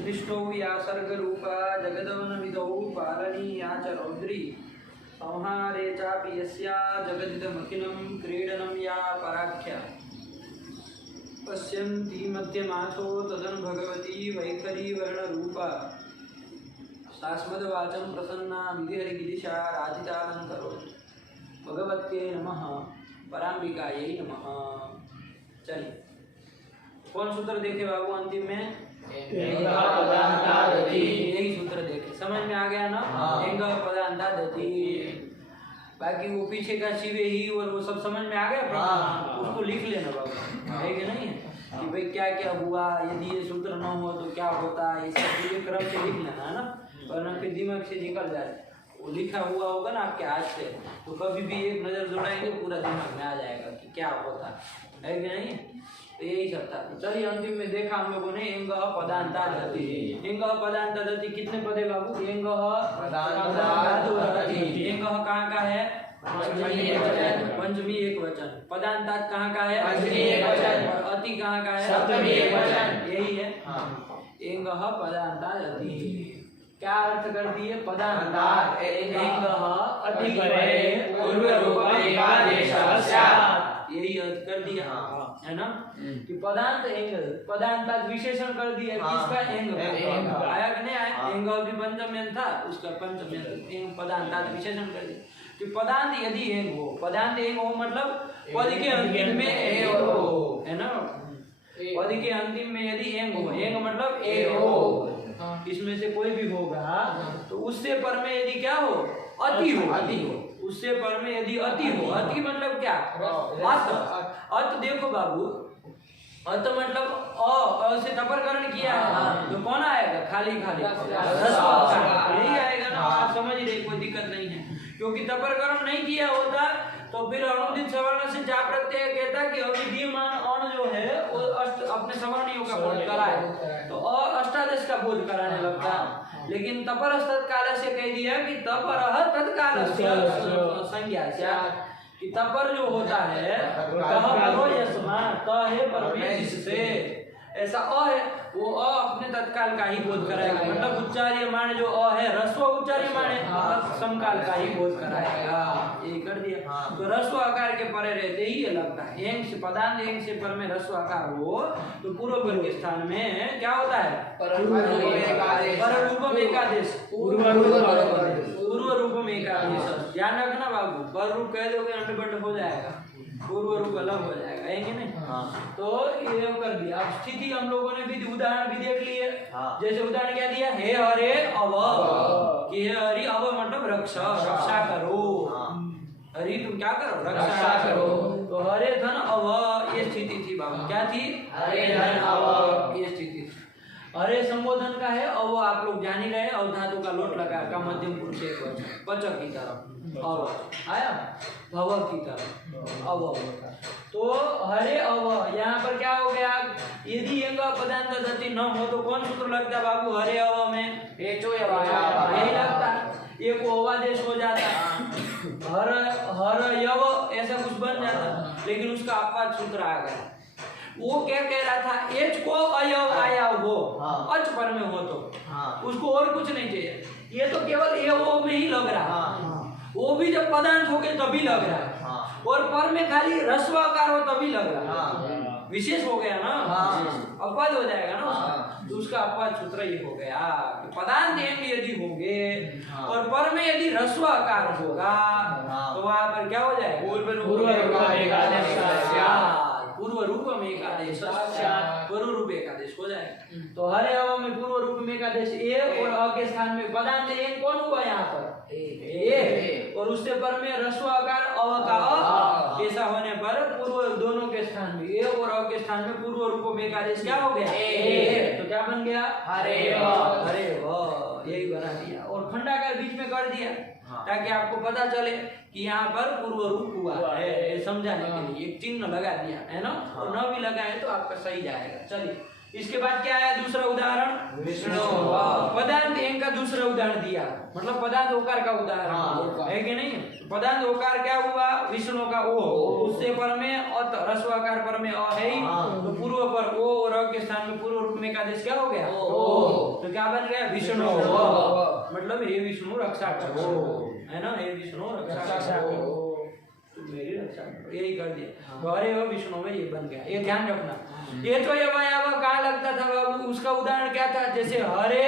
सृष्टौ या सर्गरूपा जगदवनविदौ पालनीया च रौद्री संहारे चापि यस्या जगदिदमखिलं क्रीडनं या पराख्या पश्यन्ति मध्यमाथो तदनु भगवती वैखरी वर्णरूपा शाश्वतवाचं प्रसन्ना विधिहरिगिरिशा राजितालङ्करोति भगवत्यै नमः पराम्बिकायै नमः। चलिए कौन सूत्र देखे बाबू अंतिम में? यही सूत्र देखे, समझ में आ गया ना? एंग पदांतादति। बाकी वो पीछे का शिवे ही और वो सब समझ में आ गया, उसको लिख लेना बाबू, है कि नहीं? कि भाई क्या क्या हुआ, यदि ये सूत्र न हो तो क्या होता, ये सब चीजें क्रम से लिख लेना है ना, वरना फिर दिमाग से निकल जाए। वो लिखा हुआ होगा ना आपके हाथ से, तो कभी भी एक नजर दौड़ाएंगे पूरा दिमाग में आ जाएगा कि क्या होता है कि नहीं? तो यही सब था। चलिए अंतिम में देखा हम लोगों ने एंग पदांतादति। एंग पदांतादति कितने पद है बाबू? एंग पदांतादति। एंग कहाँ का है? पंचमी एक वचन। पदांतात कहाँ का है? पंचमी एक वचन। अति कहाँ का है? सप्तमी एक वचन। यही है एंग पदांतादति। क्या अर्थ कर दिए? पदांतात एंग अति करे पूर्व रूप एकादेशस्य, यही अर्थ कर दिया है ना? कि पदांत एंग, पदांतात विशेषण कर दिया किसका? एंग आया कि नहीं आया? एंग भी पंचम्यन था, उसका पंचम्यन एंग पदांतात विशेषण कर दिया कि पदांत यदि एंग हो, पदांत एंग हो मतलब पद के अंतिम में ए हो, है ना? पद के अंतिम में यदि एंग हो, एंग मतलब ए हो, इसमें से कोई भी होगा तो उससे पर में यदि क्या हो? अति हो, अति हो। उससे पर में यदि अति हो, अति मतलब क्या? अत। अत देखो बाबू, अत मतलब अ से तपरकरण किया है तो कौन आएगा? खाली खाली यही आएगा ना। आप समझ रहे, कोई दिक्कत नहीं है, क्योंकि तपरकरण नहीं किया होता तो फिर अनुदित सवर्ण से जा प्रत्यय कहता कि अविद्यमान अण जो है वो अपने सवर्णियों का बोध कराए, तो अष्टादश का बोध कराने लगता है। लेकिन तपरस तत्काल से कह दिया कि तपरह तत्काल संज्ञा कि तपर जो होता है से ऐसा अ है, वो अ अपने तत्काल का ही बोध कराएगा, मतलब उच्चार्यमाण जो अ है ह्रस्व उच्चार्यमाण है, मतलब समकाल का ही बोध कराएगा। ये कर दिया तो ह्रस्व आकार के परे रहते ही ये लगता है। एंग से पदांत एंग से पर में ह्रस्व आकार हो तो पूर्व वर्ग के स्थान में क्या होता है? पररूपम एकादेश, पूर्व रूपम एकादेश। ध्यान रखना बाबू, पर रूप कह दोगे अंडबंड हो जाएगा, पूर्व रूप अलग हो जाएगा, है कि नहीं? तो ये कर दिया। अब स्थिति हम लोगों ने भी उदाहरण भी देख लिए। जैसे उदाहरण क्या दिया? हे हरे अव, कि हे हरि अव मतलब रक्षा, रक्षा करो। हरि तुम क्या करो? रक्षा करो। तो हरे धन अव ये स्थिति थी बाबू। क्या थी? हरे धन अव ये स्थिति। हरे संबोधन का है अव, आप लोग जान ही रहे, अव धातु का लोट लगा का मध्यम पुरुष एक वचन, पचक की तरफ अव आया, भव की तरफ अव। तो हरे अव यहाँ पर क्या हो गया? यदि एंग पदांतादति न हो तो कौन सूत्र लगता बाबू? हरे अव में यही लगता, एक अवादेश हो जाता, हर हर यव ऐसा कुछ बन जाता, लेकिन उसका अपवाद सूत्र आ गया। वो क्या कह रहा था? एच को अयव आया हो, अच पर में हो तो उसको और कुछ नहीं चाहिए। ये तो केवल ए ओ में ही लग रहा है, वो भी जब पदांत हो गए तभी लग रहा है, और पर में खाली ह्रस्व आकार हो तभी लग रहा है। विशेष हो गया ना, अपवाद हो जाएगा ना उसका, तो उसका अपवाद सूत्र ये हो गया। पदांत एंग यदि होंगे और पर में यदि ह्रस्व आकार होगा तो वहां पर क्या हो जाएगा? पूर्व रूप में एकादेश, पूर्व रूप एकादेश हो जाएगा। तो हरे अव में पूर्व रूप में एकादेश ए और अ के स्थान में पदांत एंग कौन हुआ यहाँ पर? ए, और उससे पर में ह्रस्व आकार अव का अ, ऐसा होने पर पूर्व दोनों के स्थान में ए और अ के स्थान में पूर्व रूप में एकादेश क्या हो गया? ए। तो क्या बन गया? हरे व, हरे व, यही बना दिया और खंडाकार बीच में कर दिया ताकि आपको पता चले कि यहाँ पर पूर्व रूप हुआ है, समझाने के लिए एक चिन्ह लगा दिया है ना, और न भी लगाए तो आपका सही जाएगा। चलिए इसके बाद क्या है? दूसरा उदाहरण विष्णु। पदांत एंग का दूसरा उदाहरण दिया, मतलब पदार्थ ओकार का उदाहरण है कि नहीं? पदार्थ ओकार क्या हुआ? विष्णु का ओ, उससे पर में अत, ह्रस्वाकार पर में अ है ही, तो पूर्व पर ओ और अ के स्थान में पूर्व रूप में का देश क्या हो गया? ओ। तो क्या बन गया? विष्णु। मतलब हे विष्णु रक्षा करो, है ना? हे विष्णु रक्षा करो, मेरी रक्षा करो, यही कर दिया। हरे हो विष्णु में ये बन गया, ये ध्यान रखना। ये तो ये कहाँ लगता था बाबू? उसका उदाहरण क्या था? जैसे हरे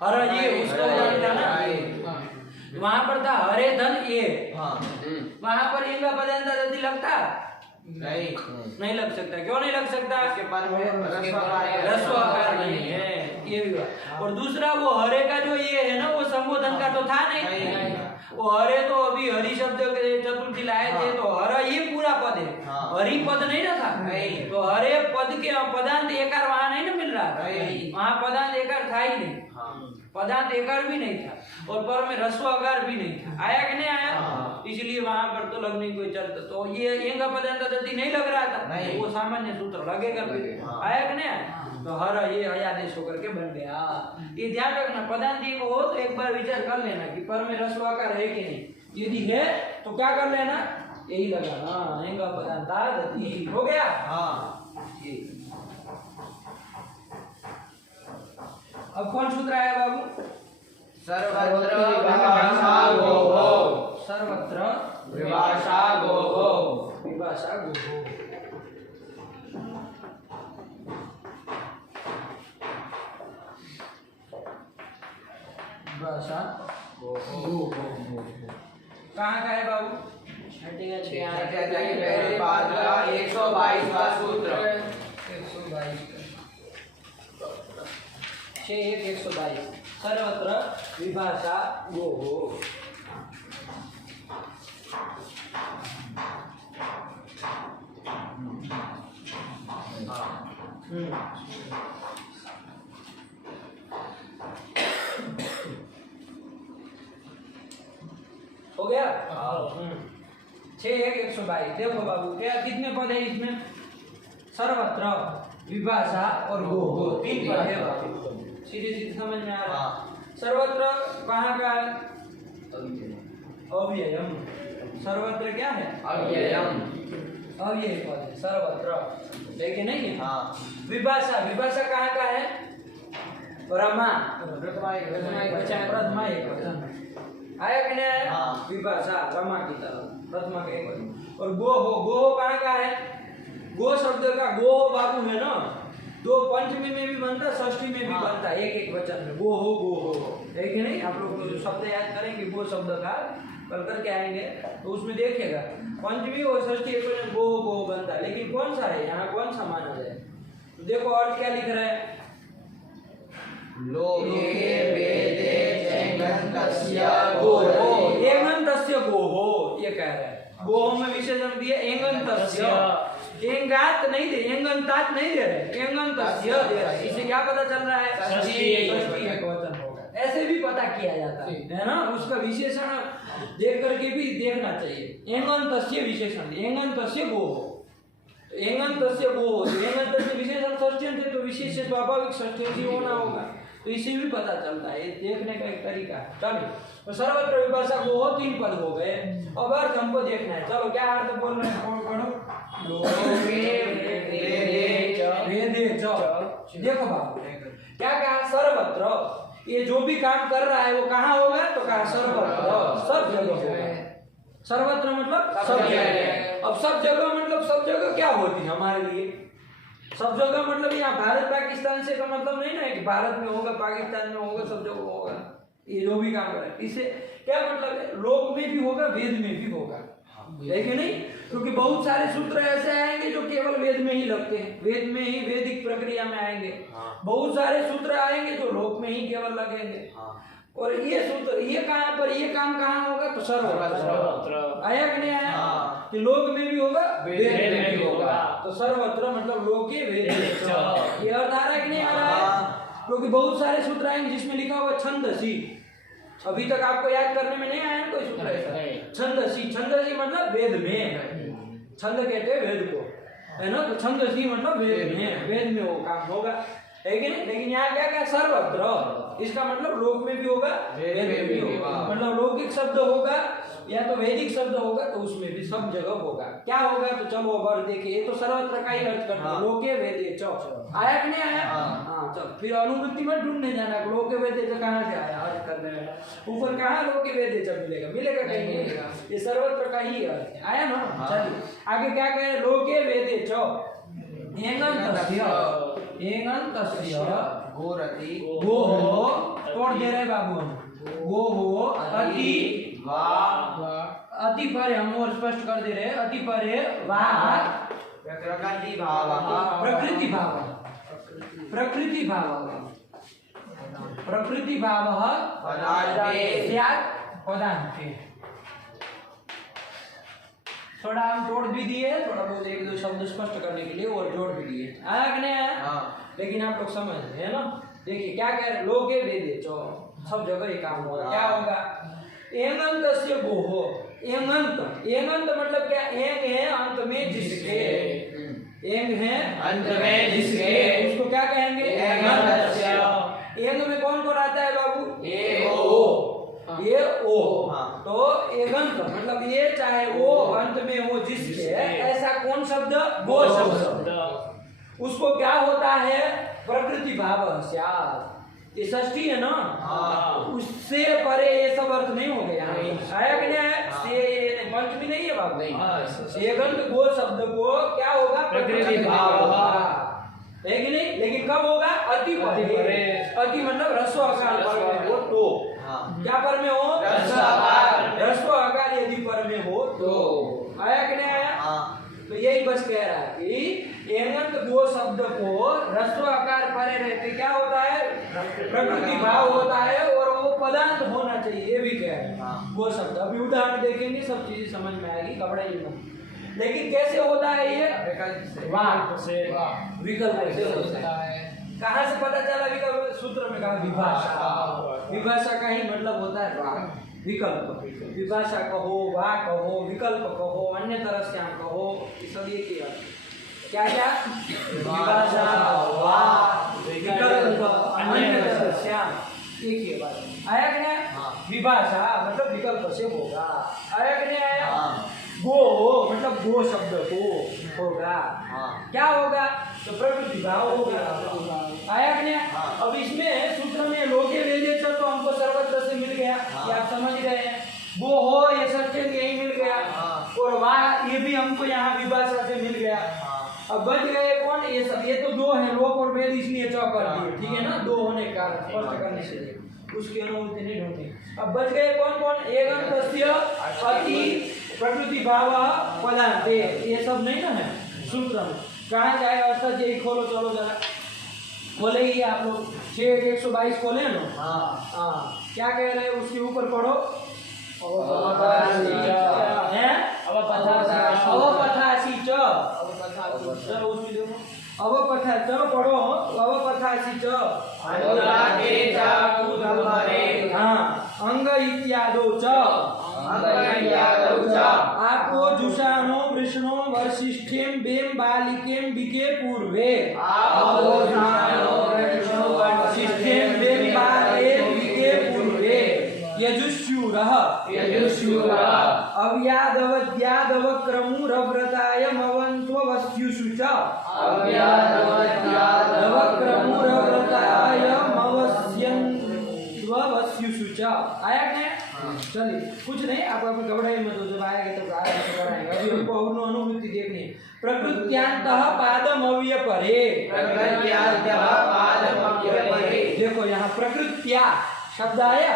हर ये उसका उदाहरण था ना, वहां पर था हरे धन ये, वहां पर इनका पदार्थ यदि लगता नहीं लग सकता। क्यों नहीं लग सकता? रस्वाकार नहीं है, ये भी बात। और दूसरा वो हरे का जो ये है ना, वो संबोधन का तो था नहीं। वो हरे तो अभी हरि शब्द चतुर्थी लाए थे, तो हर ये पूरा पद है, हरि पद नहीं ना था। तो हरे पद के पदांत एकार वहां नहीं ना मिल रहा था, वहां पदांत एकार था ही नहीं, पदांत एकार भी नहीं था, और पर में ह्रस्वाकार भी नहीं था। आया कि नहीं आया? इसलिए वहां पर तो लगने कोई चलता, तो ये एंग पदांत नहीं लग रहा था, तो वो सामान्य सूत्र लगेगा। आया कि नहीं आया? तो हर ये हयादेश होकर के बन गया। ये ध्यान रखना, पदांत हो तो एक बार विचार कर लेना कि पर में ह्रस्वाकार है कि नहीं। यदि है तो क्या कर लेना? यही लगाना, एंग पदांत हो गया। अब कौन सूत्र आया बाबू? सर्वत्र विभाषा गोः, सर्वत्र विभाषा गोः, विभाषा गोः। विभाषा गोः कहाँ का है बाबू? पहले पाद का 122वां सूत्र। 122 सर्वत्र विभाषा गोः। हो गया? 6-1-122। देखो बाबू क्या कितने पद है इसमें? सर्वत्र विभाषा और गोः, 3 पद है बाबू। सीधे सीधे समझ में आ रहा है? सर्वत्र कहाँ का है? अव्ययम। सर्वत्र क्या है? अव्ययम, अव्यय पद है सर्वत्र, लेकिन नहीं है। विभाषा, विभाषा कहाँ का है? रमा, प्रथमा एक वचन आया कि नहीं आया? विभाषा रमा की तरह प्रथमा का एक वचन। और गोः, गोः कहाँ का है? गो शब्द का गोः बाबू है ना, तो पंचमी में भी बनता, षष्ठी में भी बनता, एक वचन में गोः गोः है कि नहीं? आप लोग शब्द याद करेंगे गो शब्द का, कल करके आएंगे तो उसमें देखिएगा पंचमी और षष्ठी एक वचन गोः गोः बनता है। लेकिन कौन सा है यहाँ, कौन सा माना जाए? तो देखो अर्थ क्या लिख रहा है? लोके वेदे एंगन्तस्य गोः, एंगन्तस्य गोः, ये कह रहा है। गोः में विशेषण दिए एंगन्तस्य, एंगात नहीं दे, एंगंतात नहीं दे रहे, एंगन्तस्य दे रहा है। इससे क्या पता चल रहा है? षष्ठी एक वचन होगा। ऐसे भी पता किया जाता है ना, उसका विशेषण देख करके भी देखना चाहिए। एंगन्तस्य विशेषण, एंगन्तस्य गोः, एंगन्तस्य गोः, एंगन्तस्य विशेषण षष्ठी थे तो विशेष स्वाभाविक षष्ठी होना होगा, तो इसे भी पता चलता है, देखने का एक तरीका है। चलो, तो सर्वत्र विभाषा गोः 3 पद हो गए। अब अर्थ हमको देखना है। चलो क्या अर्थ बोल रहे हैं? पढ़ो। देखो बाबू क्या कहा? सर्वत्र, ये जो भी काम कर रहा है वो कहाँ होगा? तो कहा सर्वत्र, सब जगह होगा। सर्वत्र मतलब सब जगह। अब सब जगह मतलब सब जगह क्या होती है हमारे लिए? सब जगह मतलब यहाँ भारत पाकिस्तान से का मतलब नहीं ना है कि भारत में होगा, पाकिस्तान में होगा, सब जगह होगा। ये जो भी काम करे इससे क्या मतलब है? लोक में भी होगा, वेद में भी होगा, है कि नहीं? क्योंकि बहुत सारे सूत्र ऐसे आएंगे जो केवल वेद में ही लगते हैं, वेद में ही वैदिक प्रक्रिया में आएंगे। बहुत सारे सूत्र आएंगे जो लोक में ही केवल लगेंगे। और ये सूत्र ये कहाँ पर, ये काम कहाँ होगा? तो सर्वत्र। आया कि नहीं आया? कि लोक में भी होगा, वेद में भी होगा। तो सर्वत्र मतलब लोके वेद में, ये अर्थ आ रहा है कि नहीं आ रहा है? क्योंकि बहुत सारे सूत्र आएंगे जिसमें लिखा हुआ छंदसी, अभी तक आपको याद करने में नहीं आया ना कोई सूत्र ऐसा? छंदसी, छंदसी मतलब वेद में, छंद कहते हैं वेद को, है ना? तो छंदसी मतलब वेद में वो काम होगा। है कि नहीं? लेकिन यहाँ क्या क्या सर्वत्र, इसका मतलब लोक में भी होगा, वेद में भी होगा। मतलब लौकिक शब्द होगा या तो वैदिक शब्द होगा तो उसमें भी सब जगह होगा। क्या होगा तो चलो और देखिए, ये तो सर्वत्र का ही अर्थ करता है, लोके वेदे च। आया कि नहीं आया? हाँ चल, फिर अनुवृत्ति में ढूंढने जाना, लोके वेदे च कहाँ से आया अर्थ करने वाला, ऊपर कहाँ लोके वेदे च मिलेगा? मिलेगा कहीं नहीं मिलेगा, ये सर्वत्र का ही अर्थ है। आया ना? चलिए आगे क्या कहे, लोके वेदे च एंगन्तस्य गोरति गोः, तोड़ दे रहे बाबू हम, गोः अति अति परे, हम और स्पष्ट कर दे रहे, अति परे वाह प्रकृति भावः प्रकृति भावः प्रकृति भावः प्रकृति भावः पदार्थे स्यात् पदान्ते। थोड़ा हम जोड़ भी दिए, थोड़ा बहुत एक दो शब्द स्पष्ट करने के लिए और जोड़ भी दिए। आया कि नहीं आया? लेकिन आप लोग समझ रहे हैं ना? देखिए क्या कह रहे, लोके वेदे च, सब जगह ये काम होगा। क्या होगा? एंगन्तस्य गोः, एंगंत, एंगंत मतलब क्या? एंग है अंत में जिसके, एंग है अंत में जिसके, उसको क्या कहेंगे? एंगन्तस्य। एंग में कौन कौन आता है बाबू? ए ओ, ये ओ, तो एगंत मतलब ये चाहे वो अंत में हो जिसके, ऐसा कौन शब्द? गो शब्द। उसको क्या होता है? प्रकृति भाव स्यात्। ये षष्ठी है ना, उससे परे ये सब अर्थ नहीं हो गया। आया कि नहीं? से पंचमी नहीं है बाबू, एगंत गो शब्द को क्या होगा? प्रकृति भाव है कि नहीं? लेकिन कब होगा? अति परे। अति मतलब ह्रस्व आकार पर में हो तो, क्या पर में हो? ह्रस्व आकार यदि पर में हो तो। आया कि नहीं आया? तो यही बस कह रहा है कि एंगंत गो शब्द को ह्रस्व आकार परे रहते क्या होता है? प्रकृति भाव होता है, और वो पदार्थ होना चाहिए, ये भी कह रहे हैं गो शब्द। अभी उदाहरण देखेंगे, सब चीजें समझ में आएगी, घबराइए मत। लेकिन कैसे होता है ये? विकल्प से होता है। कहाँ से पता चला विकल्प? सूत्र में कहा विभाषा। विभाषा का ही मतलब होता है विकल्प। विभाषा कहो, वाह कहो, विकल्प कहो, अन्य तरह से हम कहो, ये सब एक ही अर्थ। क्या क्या? विभाषा, वाह, विकल्प, अन्य तरह से एक ही बात। आया कि नहीं? विभाषा मतलब विकल्प से होगा। आया कि नहीं आया? गो मतलब गो शब्द को होगा। क्या होगा? तो प्रकृति भाव होगा। आया कि नहीं? अब इसमें सूत्र में लोके वेदे च तो हमको सर्वत्र से मिल गया, ये आप समझ रहे हैं। गो हो ये सत्य यही मिल गया, और वाह ये भी हमको यहाँ विभाषा से मिल गया। अब बच गए कौन? ये सब, ये तो दो है, लोक और वेद, इसलिए चौ कर दिए, ठीक है ना? दो होने का स्पष्ट करने से उसके अनुमति नहीं ढूंढे। अब बच गए कौन कौन? एगन्तस्य अति प्रकृति भाव पदार्थे, ये सब नहीं ना है सूत्र में। कहाँ जाए अर्थात यही खोलो, चलो जरा खोले ही आप लोग। 6:122 खोले ना? हाँ। क्या कह रहे हैं उसके ऊपर पढ़ो। अवपथा चलो पढ़ो। अवपथासी च अंग इत्यादो च आपो जुषाणो वृषणो वर्षिष्ठिम बेम बालिकेम बिके पूर्वे वर्षिष्ठिम बेम बाले बिके पूर्वे यजुष्यूरः अव्यादवद्यादवक्रमुरव्रतायमवन्त्ववस्युषु च अव्यादवद्यादवक्रमुरव्रतायमवस्यन्त्ववस्युषु च। आया क्या? चलिए कुछ नहीं, आप घबराइए मत, जब आएगा तो कराएंगे। अभी हमको अनुभूति देखनी है। प्रकृत्यांतः पादमव्य परे, देखो यहाँ प्रकृत्या शब्द आया,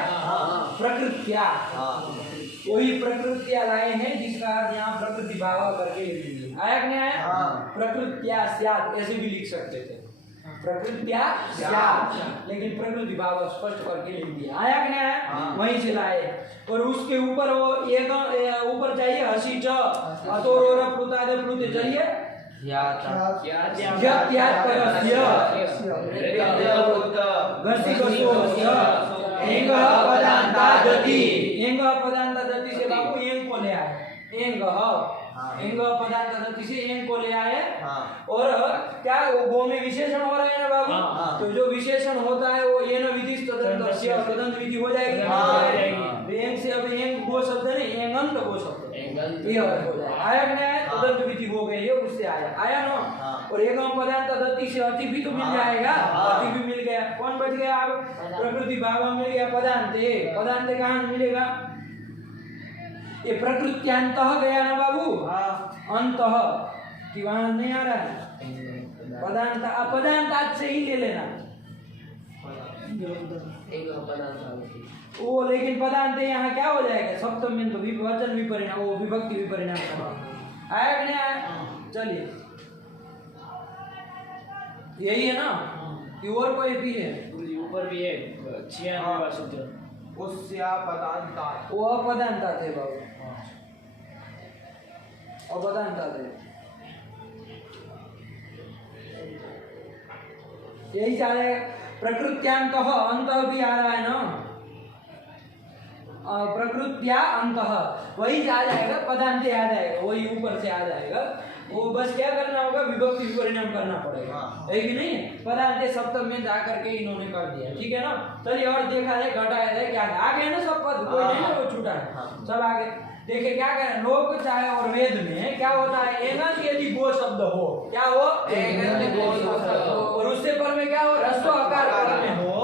प्रकृत्या, वही प्रकृत्या लाए हैं जिसका अर्थ यहाँ प्रकृति भाव करके लिख दीजिए। आया कि नहीं आया? प्रकृत्या स्यात् ऐसे भी लिख सकते थे, प्रकृत्या स्यात्, लेकिन प्रकृति भाव स्पष्ट करके लिख दिया। आया कि नहीं आया? वहीं से लाए। और उसके ऊपर वो एक ऊपर चाहिए हसी च अतोर प्लुतादे प्लुते चाहिए एंग पदांता दति से बाबू एंग को ले आए। एंग एंग पदार्थ तदति से एंग को ले आए हाँ। और क्या वो गो में विशेषण हो रहा है ना बाबू। हाँ। तो जो विशेषण होता है वो ये न विधि तदंतस्य तदंत विधि हो जाएगी। एंग से अब एंग गो शब्द नहीं एंगंत गो शब्द ये हो जाएगा। आया कि नहीं तदंत विधि हो गई है उससे आया ना। और एगम पदार्थ तदति से अति भी तो मिल जाएगा। अति भी मिल गया कौन बच गया अब प्रकृति भाव मिल गया पदांते। पदांते कहाँ मिलेगा ये प्रकृत्यांतः गया ना बाबू। अंतः कि वहां नहीं आ रहा है पदांत अपदांत से ही ले लेना वो। लेकिन पदांत यहाँ क्या हो जाएगा सप्तम में तो वचन विपरिणाम वो विभक्ति विपरिणाम करना आया कि नहीं आया। चलिए यही है ना कि और कोई भी है ऊपर भी है 96वां सूत्र उस्या पदांता वो अपदांता थे बाबू अपदांता थे। यही चाहे प्रकृत्यांत अंत भी आ रहा है ना प्रकृत्या अंत वही आ जाएगा पदांत आ जाएगा वही ऊपर से आ जाएगा। वो बस क्या करना होगा विभक्ति विपरिणाम करना पड़ेगा है कि नहीं। पदांत सप्तम में जाकर के इन्होंने कर दिया ठीक है ना। चलिए और देखा है घटाया है क्या आगे है ना सब पद कोई नहीं ना वो छूटा है सब आगे देखिए क्या करें लोक चाहे और वेद में क्या होता है एंगंत यदि गो शब्द हो क्या हो एंगंत गो शब्द हो और उससे पर में क्या हो ह्रस्व आकार पर में हो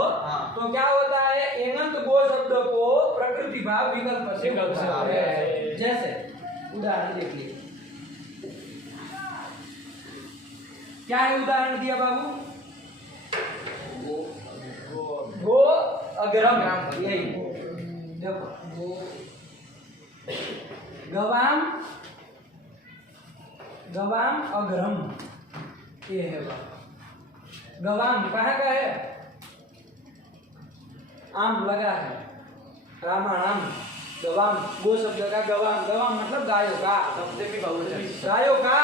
तो क्या होता है एंगंत गो शब्द को प्रकृति भाव विकल्प से जैसे उदाहरण देखिए क्या है उदाहरण दिया बाबू गो अग्रम यही देखो गवाम गवाम अग्रम ये है बाबू। गवाम कहाँ का है आम लगा है रामाणाम गवाम गो शब्द का गवाम गवाम मतलब गायों का गायों का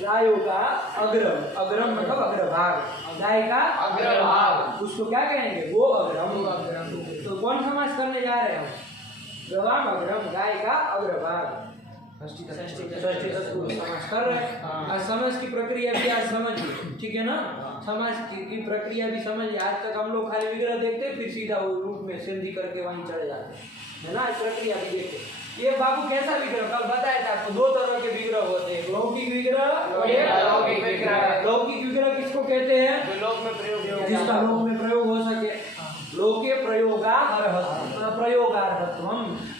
गायों का अग्रम अग्रम मतलब अग्रभाग गाय का अग्रभाग उसको क्या कहेंगे गो अग्रम। तो कौन समास करने जा रहे हैं गवाम अग्रम गाय का अग्रभाग समास कर रहे हैं। आज समास की प्रक्रिया भी आज समझिए ठीक है ना। समास की प्रक्रिया भी समझिए। आज तक हम लोग खाली विग्रह देखते फिर सीधा वो रूप में संधि करके वहीं चले जाते है ना। इस प्रक्रिया भी देखते ये बाबू कैसा विग्रह कल बताया था आपको दो तरह के विग्रह होते हैं लौकिक विग्रह और अलौकिक विग्रह। लौकिक विग्रह किसको कहते हैं जिसका लोक में प्रयोग हो सके लोके प्रयोगार्हत्व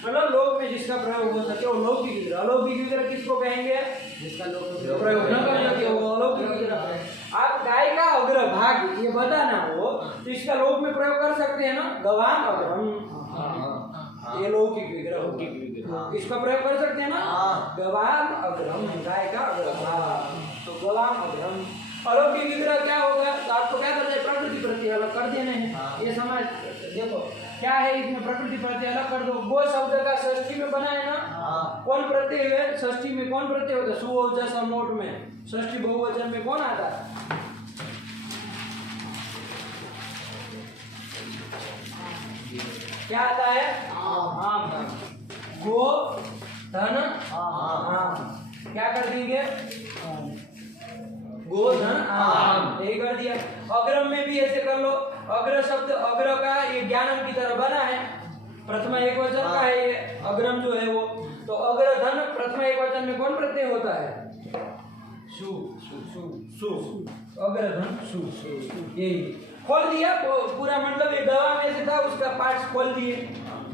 मतलब लोक में जिसका प्रयोग हो सके वो लौकिक विग्रह। अलौकिक विग्रह किसको कहेंगे जिसका लोक में प्रयोग न कर सके वो अलौकिक विग्रह। आप गाय का अग्रभाग ये बताना हो तो इसका लोक में प्रयोग कर सकते हैं ना गवाम अग्रम ये लौकिक विग्रह इसका प्रयोग कर सकते हैं ना गवाम अग्रम गाय का अग्रभाग तो गवाम अग्रम। अलौकिक विग्रह क्या होगा तो आपको क्या करना है प्रकृति प्रत्यय अलग कर देने हैं। ये समझ देखो क्या है इसमें प्रकृति प्रत्यय अलग कर दो। गो शब्द का षष्ठी में बना है ना कौन प्रत्यय है षष्ठी में कौन प्रत्यय होता है सुवोच समोट में षष्ठी बहुवचन में कौन आता है क्या आता है आम गो धन आम क्या कर देंगे गो धन आम यही कर दिया। अग्रम में भी ऐसे कर लो अग्र शब्द अग्र का ये ज्ञानम की तरह बना है प्रथमा एक वचन का है ये अग्रम जो है वो। तो अग्र धन प्रथमा एक वचन में कौन प्रत्यय होता है सु सु अग्र धन सु यही खोल दिया पूरा मतलब ये दवा में से था उसका पार्ट्स खोल दिए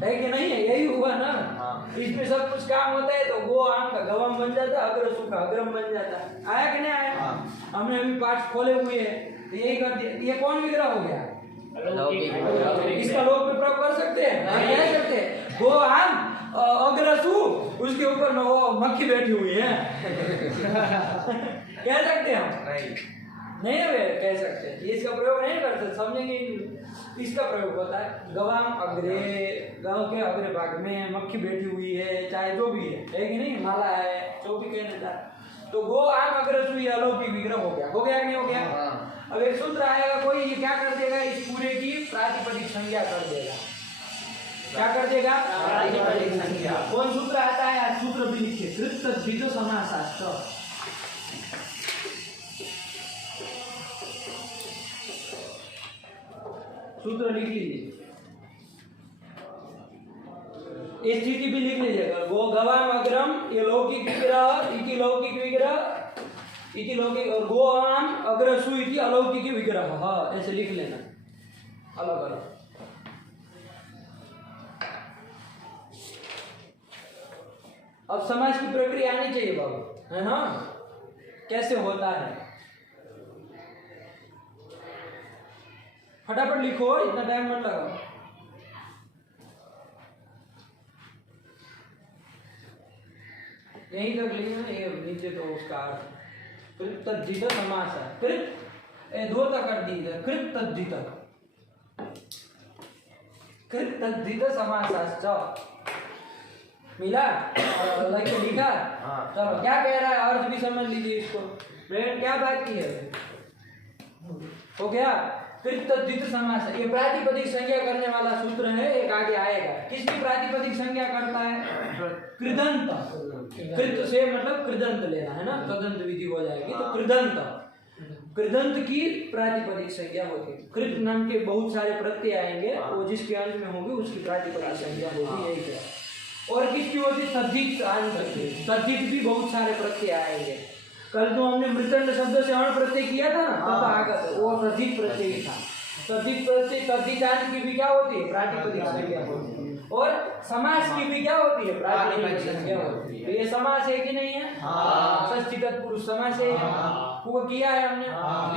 है कि नहीं है यही हुआ ना। इसमें सब कुछ काम होता है तो गो आम का गवाम बन जाता अग्र सु का अग्रम बन जाता आया कि नहीं आया। हमने अभी पार्ट्स खोले हुए हैं तो यही कर दिया। ये कौन विग्रह हो गया इसका लोक में प्रयोग कर सकते हैं कह सकते हैं गो आम अग्रसु उसके ऊपर में वो मक्खी बैठी हुई है कह सकते हैं हम नहीं कह सकते इसका प्रयोग नहीं करते समझेंगे। इसका प्रयोग होता है गवाम अग्रे गांव के अग्रे भाग में मक्खी बैठी हुई है चाहे जो भी है कि नहीं माला है जो भी कहना चाहे तो गो आम अग्रसु ये अलौकिक विग्रह हो गया कि नहीं हो गया। अब एक सूत्र आएगा कोई ये क्या कर देगा इस पूरे की प्रातिपदिक संज्ञा कर देगा क्या कर देगा? प्रातिपदिक संज्ञा। कौन सूत्र आता है? आज सूत्र भी लिखे, कृत तद्धित समासाश्च। सूत्र लिख लीजिए, स्थिति भी लिख लीजिएगा। गो गवाम अग्रम, ये लौकिक विग्रह, इति लौकिक विग्रह, इति लौकिक, और गो आम अग्रसु इति अलौकिक विग्रह। हाँ, ऐसे लिख लेना अलग अलग। अब समाज की प्रक्रिया आनी चाहिए बाबू, है ना? कैसे होता है फटाफट लिखो, इतना टाइम मत लगाओ। यहीं तक लिखिए ना, ये नीचे तो उसका अर्थ कृत तद्धित समास है। कृत दो तक कर दी है, कृत तद्धित, कृत तद्धित समासाश्च मिला और लाइक लिखा। चलो क्या कह रहा है अर्थ भी समझ लीजिए इसको। फ्रेंड क्या बात की है? हो गया कृत तद्धित समास। ये प्रातिपदिक संज्ञा करने वाला सूत्र है, एक आगे आएगा। किसकी प्रातिपदिक संज्ञा करता है? कृदंत। कृत से मतलब कृदंत लेना है ना, कृदंत विधि हो जाएगी तो कृदंत, कृदंत की प्रातिपदिक संज्ञा होती है। कृत नाम के बहुत सारे प्रत्यय आएंगे, वो जिसके अंत में होंगे उसकी प्रातिपदिक संज्ञा होगी, यही है। और किसकी होती? तद्धित। तद्धित भी बहुत सारे प्रत्यय आएंगे। कल जो हमने मृतंड शब्द से अण प्रत्यय किया था ना, तब आगत, वो तद्धित प्रत्यय था। तद्धित प्रत्यय, तद्धितांत की भी क्या होती है? प्रातिपदिक संज्ञा होती है। और समास की भी क्या होती है? प्रातिपदिक संज्ञा होती है। तो ये समास है कि नहीं है? षष्ठी तत्पुरुष समास है, वो किया है हमने।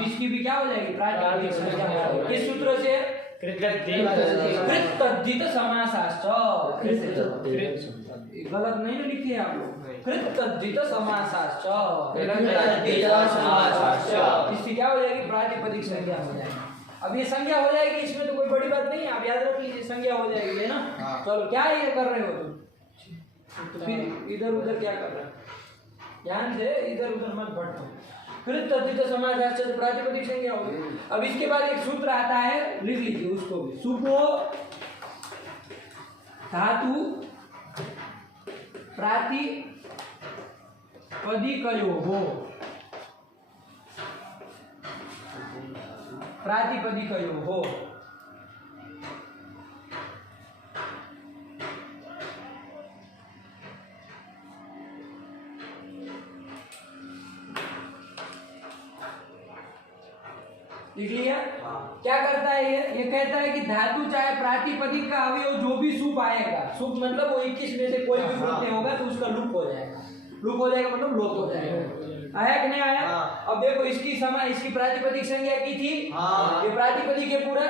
इसकी भी क्या हो जाएगी? प्रातिपदिक संज्ञा। किस सूत्र से? कृत तद्धित समासाश्च। गलत नहीं लिखी है आप लोग, कृत तद्धित समासाश्च। इसकी क्या हो जाएगी? प्रातिपदिक संज्ञा हो जाएगी। अब ये संज्ञा हो जाएगी, इसमें तो कोई बड़ी बात नहीं है, आप याद रख लीजिए, संज्ञा हो जाएगी, है ना? चलो क्या ये कर रहे हो तुम? तो फिर इधर उधर क्या कर रहे हो? ध्यान से इधर उधर मत भटको। कृत तद्धित समासाश्च तो प्रातिपदिक संज्ञा होगी। अब इसके बाद एक सूत्र आता है, लिख लीजिए उसको भी। सुपो धातु प्रातिपदिकयोः, प्रातिपदिकयोः लिख लिया? क्या करता है ये कहता है कि धातु चाहे प्रातिपदिक का अवयव जो भी सुप आएगा, सुप मतलब वो 21 में से कोई भी प्रत्यय होगा तो उसका लुप हो जाएगा। लुप हो जाएगा मतलब लोप हो जाएगा। आया कि नहीं आया? अब देखो इसकी प्रातिपदिक संज्ञा की थी, ये प्रातिपदिक है पूरा।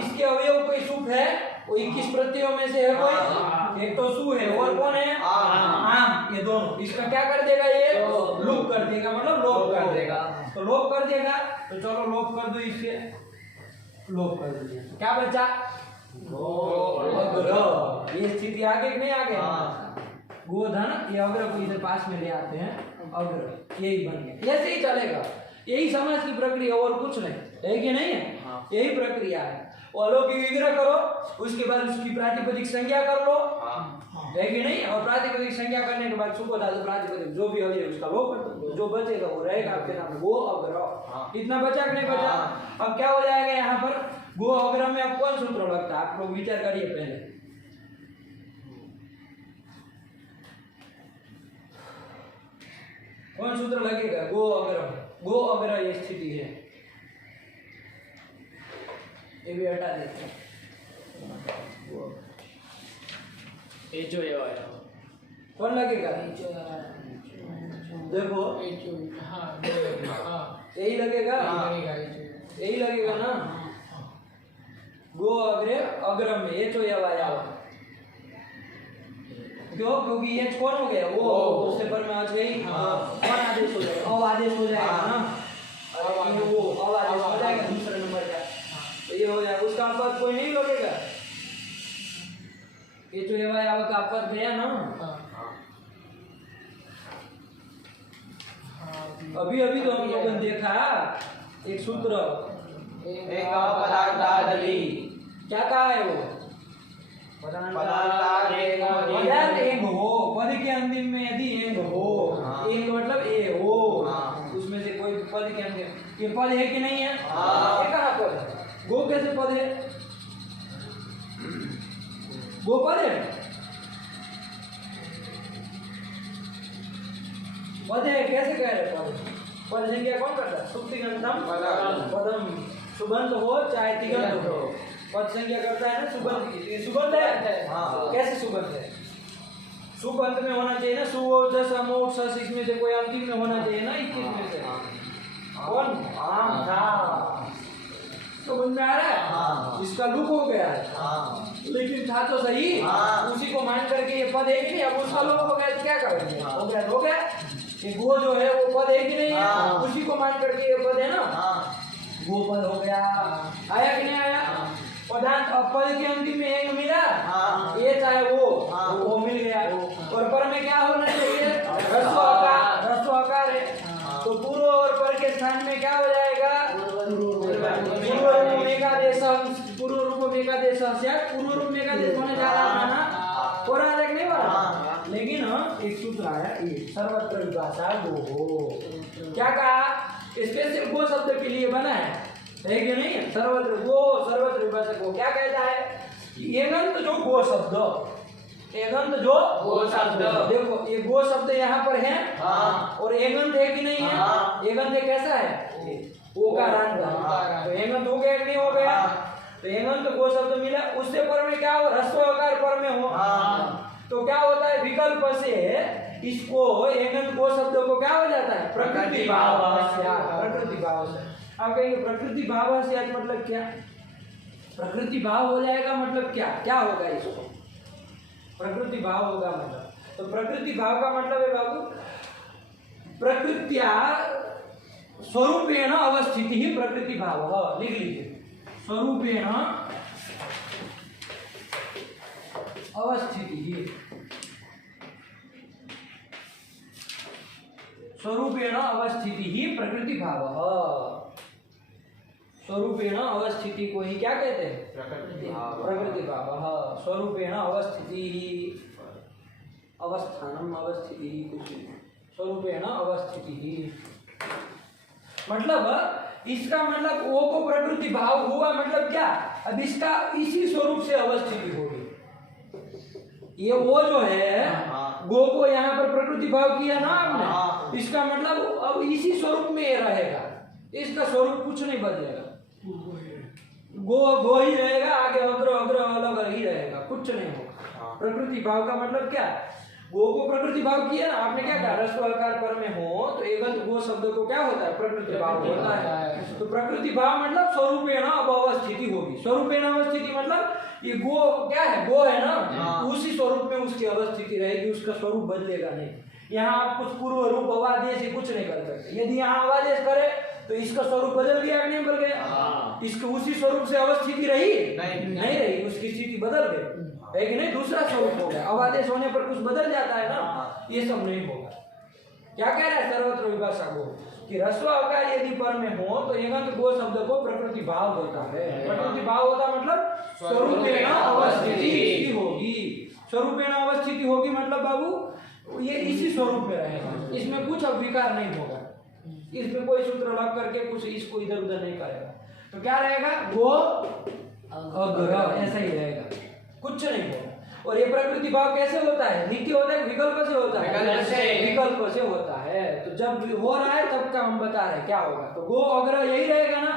इसके अवयव कोई सुप है, वो 21 प्रत्ययों में से है कोई, एक तो सु है और कौन है? आम। ये दोनों, इसका क्या कर देगा? ये लुप कर देगा, मतलब लोप कर देगा। तो लोप कर देगा, तो चलो लोप कर दो, इससे लोप कर दीजिए। क्या बचा? अग्र। ये स्थिति आगे कि नहीं आगे? गोधन, ये अग्र को इधर पास में ले आते हैं, अग्र, यही बन गया। ऐसे ही चलेगा, यही समाज की प्रक्रिया, और कुछ नहीं है कि नहीं है? यही प्रक्रिया है। अलौकिक विग्रह करो, उसके बाद उसकी प्रातिपदिक संज्ञा कर लो, है कि नहीं? और प्रातिपदिक संज्ञा करने के बाद सुको धातु प्रातिपदिक जो भी है उसका लोप कर दो, जो बचेगा वो रहेगा आपके नाम गो अग्र। इतना बचा कि नहीं बचा? अब क्या हो जाएगा यहाँ पर? गो अग्र में अब कौन सूत्र लगता है? आप लोग विचार करिए पहले। कौन सूत्र लगेगा? गो अग्र। गो अग्र ये स्थिति है, ये भी हटा देते हैं। कौन लगेगा? देखो यही लगेगा, यही लगेगा ना। गो अग्रे अग्रम में एचो यवाया, क्यों? क्योंकि एच कौन हो गया? वो उससे पर में आ गई, कौन आदेश हो जाएगा? अब आदेश हो जाएगा ना, वो अब आदेश हो जाएगा दूसरे नंबर का, तो ये हो जाएगा। उसका अपवाद कोई नहीं लगेगा, ये जो यवाया का अपवाद गया ना। अभी अभी तो हम लोगों ने देखा एक सूत्र, क्या कहा है वो? पदांतार पदांत एंग हो, पद के अंतिम में यदि एंग हो, एंग मतलब ए हो, उसमें से कोई पद के अंतिम, ये पद है कि नहीं है? ये कहाँ पद है? गो कैसे पद है? गो पद है? पद है कैसे कह रहे पद? पद संज्ञा कौन करता है? सुप्तिगंतम पदम, सुबंत हो चाहे तिगंत हो, पद संज्ञा करता है ना सुबंत की। ये सुबंत है? कैसे सुबंत है? सुबंत में होना चाहिए ना, सु जस अमोट सस, इसमें से कोई अंतिम में होना चाहिए ना, 21 में से कौन? आम था। समझ में आ रहा है? इसका लुक हो गया है, लेकिन था तो सही, उसी को मान करके ये पद है कि नहीं? अब उसका लुक हो गया तो क्या करेंगे? हो गया हो गया, ये गो जो है वो पद है कि नहीं है? उसी को मान करके ये पद है ना, गो पद हो गया। आया कि नहीं आया? पदांत पद के अंतिम में एक मिला, ये चाहे वो मिल गया। और पर में क्या होना चाहिए? ह्रस्व आकार, ह्रस्व आकार है तो पूर्व और पर के स्थान में क्या हो जाएगा? पूर्व रूप मेकादेश, पूर्व रूप मेकादेश, पूर्व रूप मेकादेश होने जा रहा है ना, हो रहा है कि नहीं हो रहा? लेकिन एक सूत्र आया, ये सर्वत्र विभाषा गो हो। क्या कहा? स्पेशल गो शब्द के लिए बना है कि नहीं? सर्वत्र गो, सर्वत्र विभाषा गो। क्या कहता है? एगंत जो गो शब्द, एगंत जो गो शब्द, देखो ये गो शब्द यहाँ पर है और एगंत है कि नहीं है? एगंत कैसा है? ओकारांत। तो एगंत हो गया कि नहीं हो गया? तो एगंत गो शब्द मिला, उससे पर में क्या हो? ह्रस्व आकार पर में हो, तो क्या होता है? विकल्प से इसको एगंत गो शब्द को क्या हो जाता है? प्रकृति भाव, प्रकृति भाव से। अब कहेंगे प्रकृति भाव से मतलब क्या? प्रकृति भाव हो जाएगा मतलब क्या? क्या होगा इसको? प्रकृति भाव होगा मतलब, तो प्रकृति भाव का मतलब है बाबू, प्रकृत्या स्वरूपेण अवस्थिति ही प्रकृति भाव। लिख लीजिए, स्वरूपेण अवस्थिति ही, स्वरूपेण अवस्थिति ही प्रकृति भाव। स्वरूपेण अवस्थिति को ही क्या कहते हैं? प्रकृति भाव। स्वरूपेण अवस्थिति ही, अवस्थानम अवस्थिति ही, कुछ स्वरूपेण अवस्थिति ही मतलब इसका मतलब वो को प्रकृति भाव हुआ मतलब क्या? अब इसका इसी स्वरूप से अवस्थिति होगी। ये वो जो है गो को यहाँ पर प्रकृति भाव किया ना आपने, इसका मतलब अब इसी स्वरूप में ये रहेगा, इसका स्वरूप कुछ नहीं बदलेगा, गो ही रहेगा, आगे अग्र अग्र अलग ही रहेगा, कुछ नहीं होगा। प्रकृति भाव का मतलब क्या? गो को प्रकृति भाव किया ना आपने, क्या कहा? ह्रस्व आकार पर में हो तो एगंत गो शब्द को क्या होता है? प्रकृति भाव होता है। तो प्रकृति भाव मतलब स्वरूपेण अब अवस्थिति होगी। स्वरूपेण अवस्थिति मतलब ये गो क्या है? गो है ना, उसी स्वरूप में उसकी अवस्थिति रहेगी, उसका स्वरूप बदलेगा नहीं। यहाँ आप कुछ पूर्व रूप अवादेश से कुछ नहीं कर सकते। यदि यहाँ अवादेश करे तो इसका स्वरूप बदल गया कि नहीं बदल गया? इसके उसी स्वरूप से अवस्थिति रही? नहीं रही, उसकी स्थिति बदल गई है कि नहीं? दूसरा स्वरूप हो गया। अवादेश होने पर कुछ बदल जाता है ना, ये सब नहीं होगा। क्या कह रहा है सर्वत्र विभाषा गो कि ह्रस्व आकार यदि पर में हो तो एगंत गो शब्द को प्रकृति भाव होता है। प्रकृति भाव होता मतलब स्वरूपेण अवस्थिति होगी। स्वरूपेण अवस्थिति होगी मतलब बाबू ये इसी स्वरूप में रहेगा, इसमें कुछ अब विकार नहीं होगा, इसमें कोई सूत्र लग करके कुछ इसको इधर उधर नहीं करेगा। तो क्या रहेगा? गो अग्र, ऐसा ही रहेगा, कुछ नहीं होगा। और ये प्रकृति भाव कैसे होता है? नित्य होता है, विकल्प से होता है? विकल्प से होता है। तो जब हो रहा है तब का हम बता रहे हैं क्या होगा। तो गो अग्र यही रहेगा ना।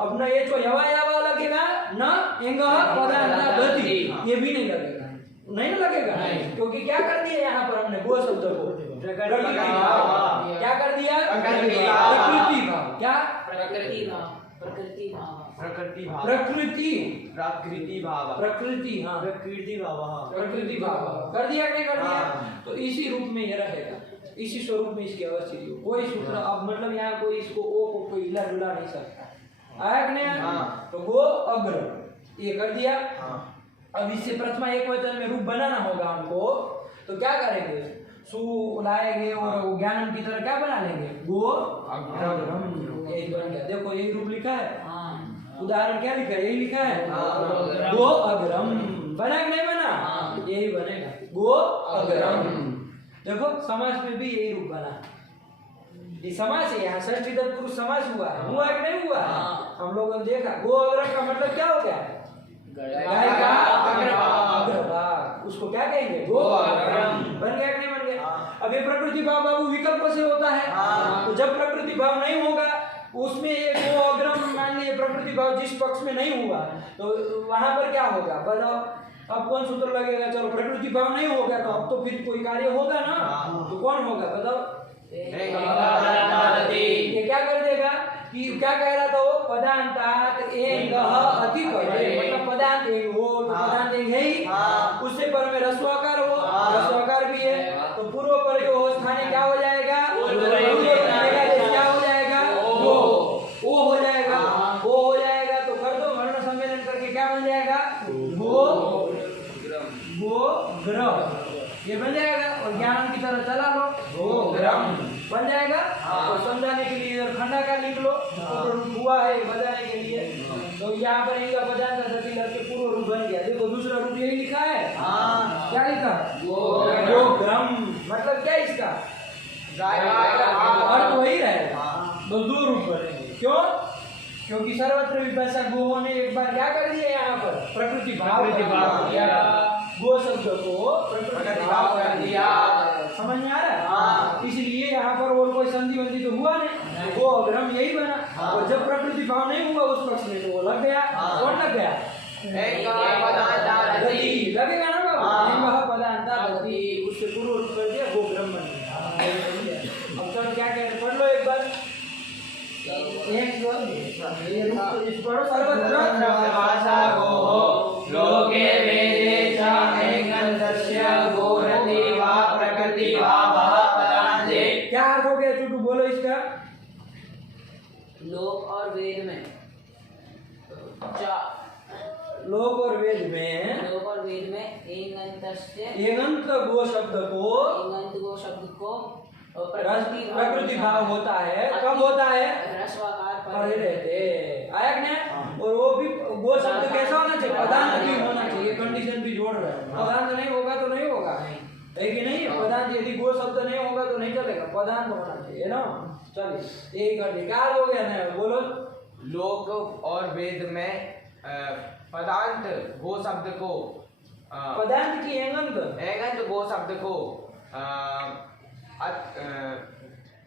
अब ना ये तो यवा यावा लगेगा ना, एंग पदार्थ गति, ये भी नहीं लगेगा, नहीं ना लगेगा, क्योंकि क्या कर दिया यहाँ पर हमने गो शब्द को प्रकृति भाव। क्या कर दिया? प्रकृति भाव। क्या? प्रकृति भाव, प्रकृति भाव, प्रकृति भाव, प्रकृति प्रकृति भाव, प्रकृति, हाँ प्रकृति भाव, प्रकृति भाव कर दिया नहीं कर दिया? तो इसी रूप में ये रहेगा, इसी स्वरूप में इसकी अवस्थिति हो। कोई सूत्र अब मतलब यहाँ कोई इसको ओ को कोई हिला डुला नहीं सकता। आया कि नहीं? तो गो अग्र ये कर दिया। अब इससे प्रथमा एक वचन में रूप बनाना होगा हमको, तो क्या करेंगे? सु लाएंगे और ज्ञानम की तरह क्या बना लेंगे? गो अग्रम। यही बन गया, देखो यही रूप लिखा है। उदाहरण क्या लिखा है? यही लिखा है, गो अग्रम। बना कि नहीं बना? ना, यही बनेगा गो अग्रम। देखो समास में भी यही रूप बना, ये समास है, यहाँ षष्ठी तत्पुरुष समास हुआ कि नहीं हुआ? हम लोगों ने देखा। गो अग्रम का मतलब क्या हो गया? गाय का अग्रभाग, उसको क्या कहेंगे? गो अग्रम। बन गया कि नहीं बन गया? अब ये प्रकृति भाव बाबू विकल्प से होता है, तो जब प्रकृति भाव नहीं होगा उसमें ये गो अग्रम, मान लीजिए प्रकृति भाव जिस पक्ष में नहीं हुआ तो वहां पर क्या होगा बताओ? अब कौन सूत्र लगेगा? चलो प्रकृति भाव नहीं होगा तो अब तो फिर कोई कार्य होगा ना, तो कौन होगा बताओ? ये क्या कर देगा कि क्या कह रहा था वो? पदांतात एक अति परे, मतलब पदांत एक हो तो पदांत एक है ही, उससे पर में रस्वाकार हो, रस्वाकार भी है, तो पूर्व पर जो हो स्थानीय क्या हो जाएगा? क्या हो जाएगा? वो हो जाएगा, वो हो जाएगा। तो कर दो वर्ण सम्मेलन करके क्या बन जाएगा? वो ग्रह, ये बन जाएगा। और ज्ञान की तरह चला लो, वो ग्रम बन जाएगा। और समझाने के लिए खंडा का लिख लो, तो रूप हुआ है बजाने के लिए। तो यहाँ पर इनका बजान का दति लग के पूर्व रूप बन गया। देखो दूसरा रूप यही लिखा है, क्या लिखा? वो ग्रम, मतलब क्या इसका अर्थ वही रहेगा, तो दो रूप बनेंगे। क्यों? क्योंकि सर्वत्र विपक्षा गो ने एक बार क्या कर दिया यहाँ पर? प्रकृति भाव दिया, गो शब्द को प्रकृति भाव कर दिया। समझ में आ रहा है? इसलिए यहाँ पर और कोई संधि वंधि तो हुआ नहीं, वो अग्रम यही बना। और जब प्रकृति भाव नहीं हुआ उस पक्ष में तो वो लग गया। कौन लग गया? लगेगा ना बाबू, पदांतादति, उससे पूर्व रूप कर दिया, वो ग्रम बन गया। अब चलो क्या कह रहे, पढ़ लो एक बार। पढ़ो सर्वत्र लोके वेदे च एकन्तस्य गोरति वा प्रकृति भावः पदान्ते। क्या अर्थ हो गया चुटू? बोलो इसका। लोक और वेद में लोक और वेद में, लोक और वेद में एगंतस्य, एगंत गो शब्द को, एगंत गो शब्द को प्रकृति भाव होता है। कब होता है? रस्वाकार परे रहते आया कि नहीं? और वो भी गो शब्द कैसा होना चाहिए? पदांत भी होना चाहिए। कंडीशन भी जोड़ रहे हैं, पदांत नहीं होगा तो नहीं होगा, है कि नहीं? पदांत यदि गो शब्द नहीं होगा तो नहीं चलेगा, पदांत होना चाहिए ना। चलिए एक अधिकार हो गया ना, बोलो। लोक और वेद में पदांत गो शब्द को, पदांत की एगंत गो शब्द को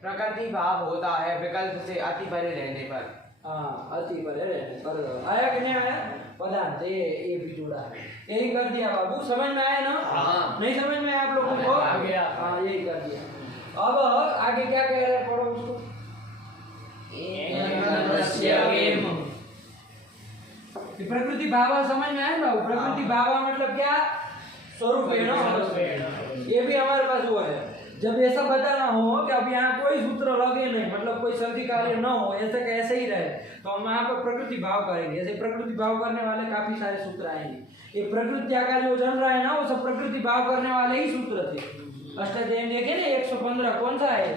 प्रकृति भाव होता है विकल्प से अति परे रहने पर। अति परे रहने पर। आया कि नहीं आया? पदांत ये भी जुड़ा है, यही कर दिया बाबू। समझ में आया ना? नहीं समझ में आप लोगों को? यही कर दिया। अब आगे क्या कह रहे हैं, पढ़ो उसको। प्रकृति भावा समझ में आया बाबू? प्रकृति भावा मतलब क्या? स्वरूप है ना। ये भी हमारे पास हुआ है। जब ऐसा बताना हो कि अब यहाँ कोई सूत्र लगे नहीं, मतलब कोई संधि कार्य न हो, ऐसे कैसे ही रहे, तो हम यहाँ पर प्रकृति भाव करेंगे। ऐसे प्रकृति भाव करने वाले काफी सारे सूत्र आएंगे। ये प्रकृति का जो चल रहा है ना, वो सब प्रकृति भाव करने वाले ही सूत्र थे। अष्टाध्यायी देखे ना 115 कौन सा है?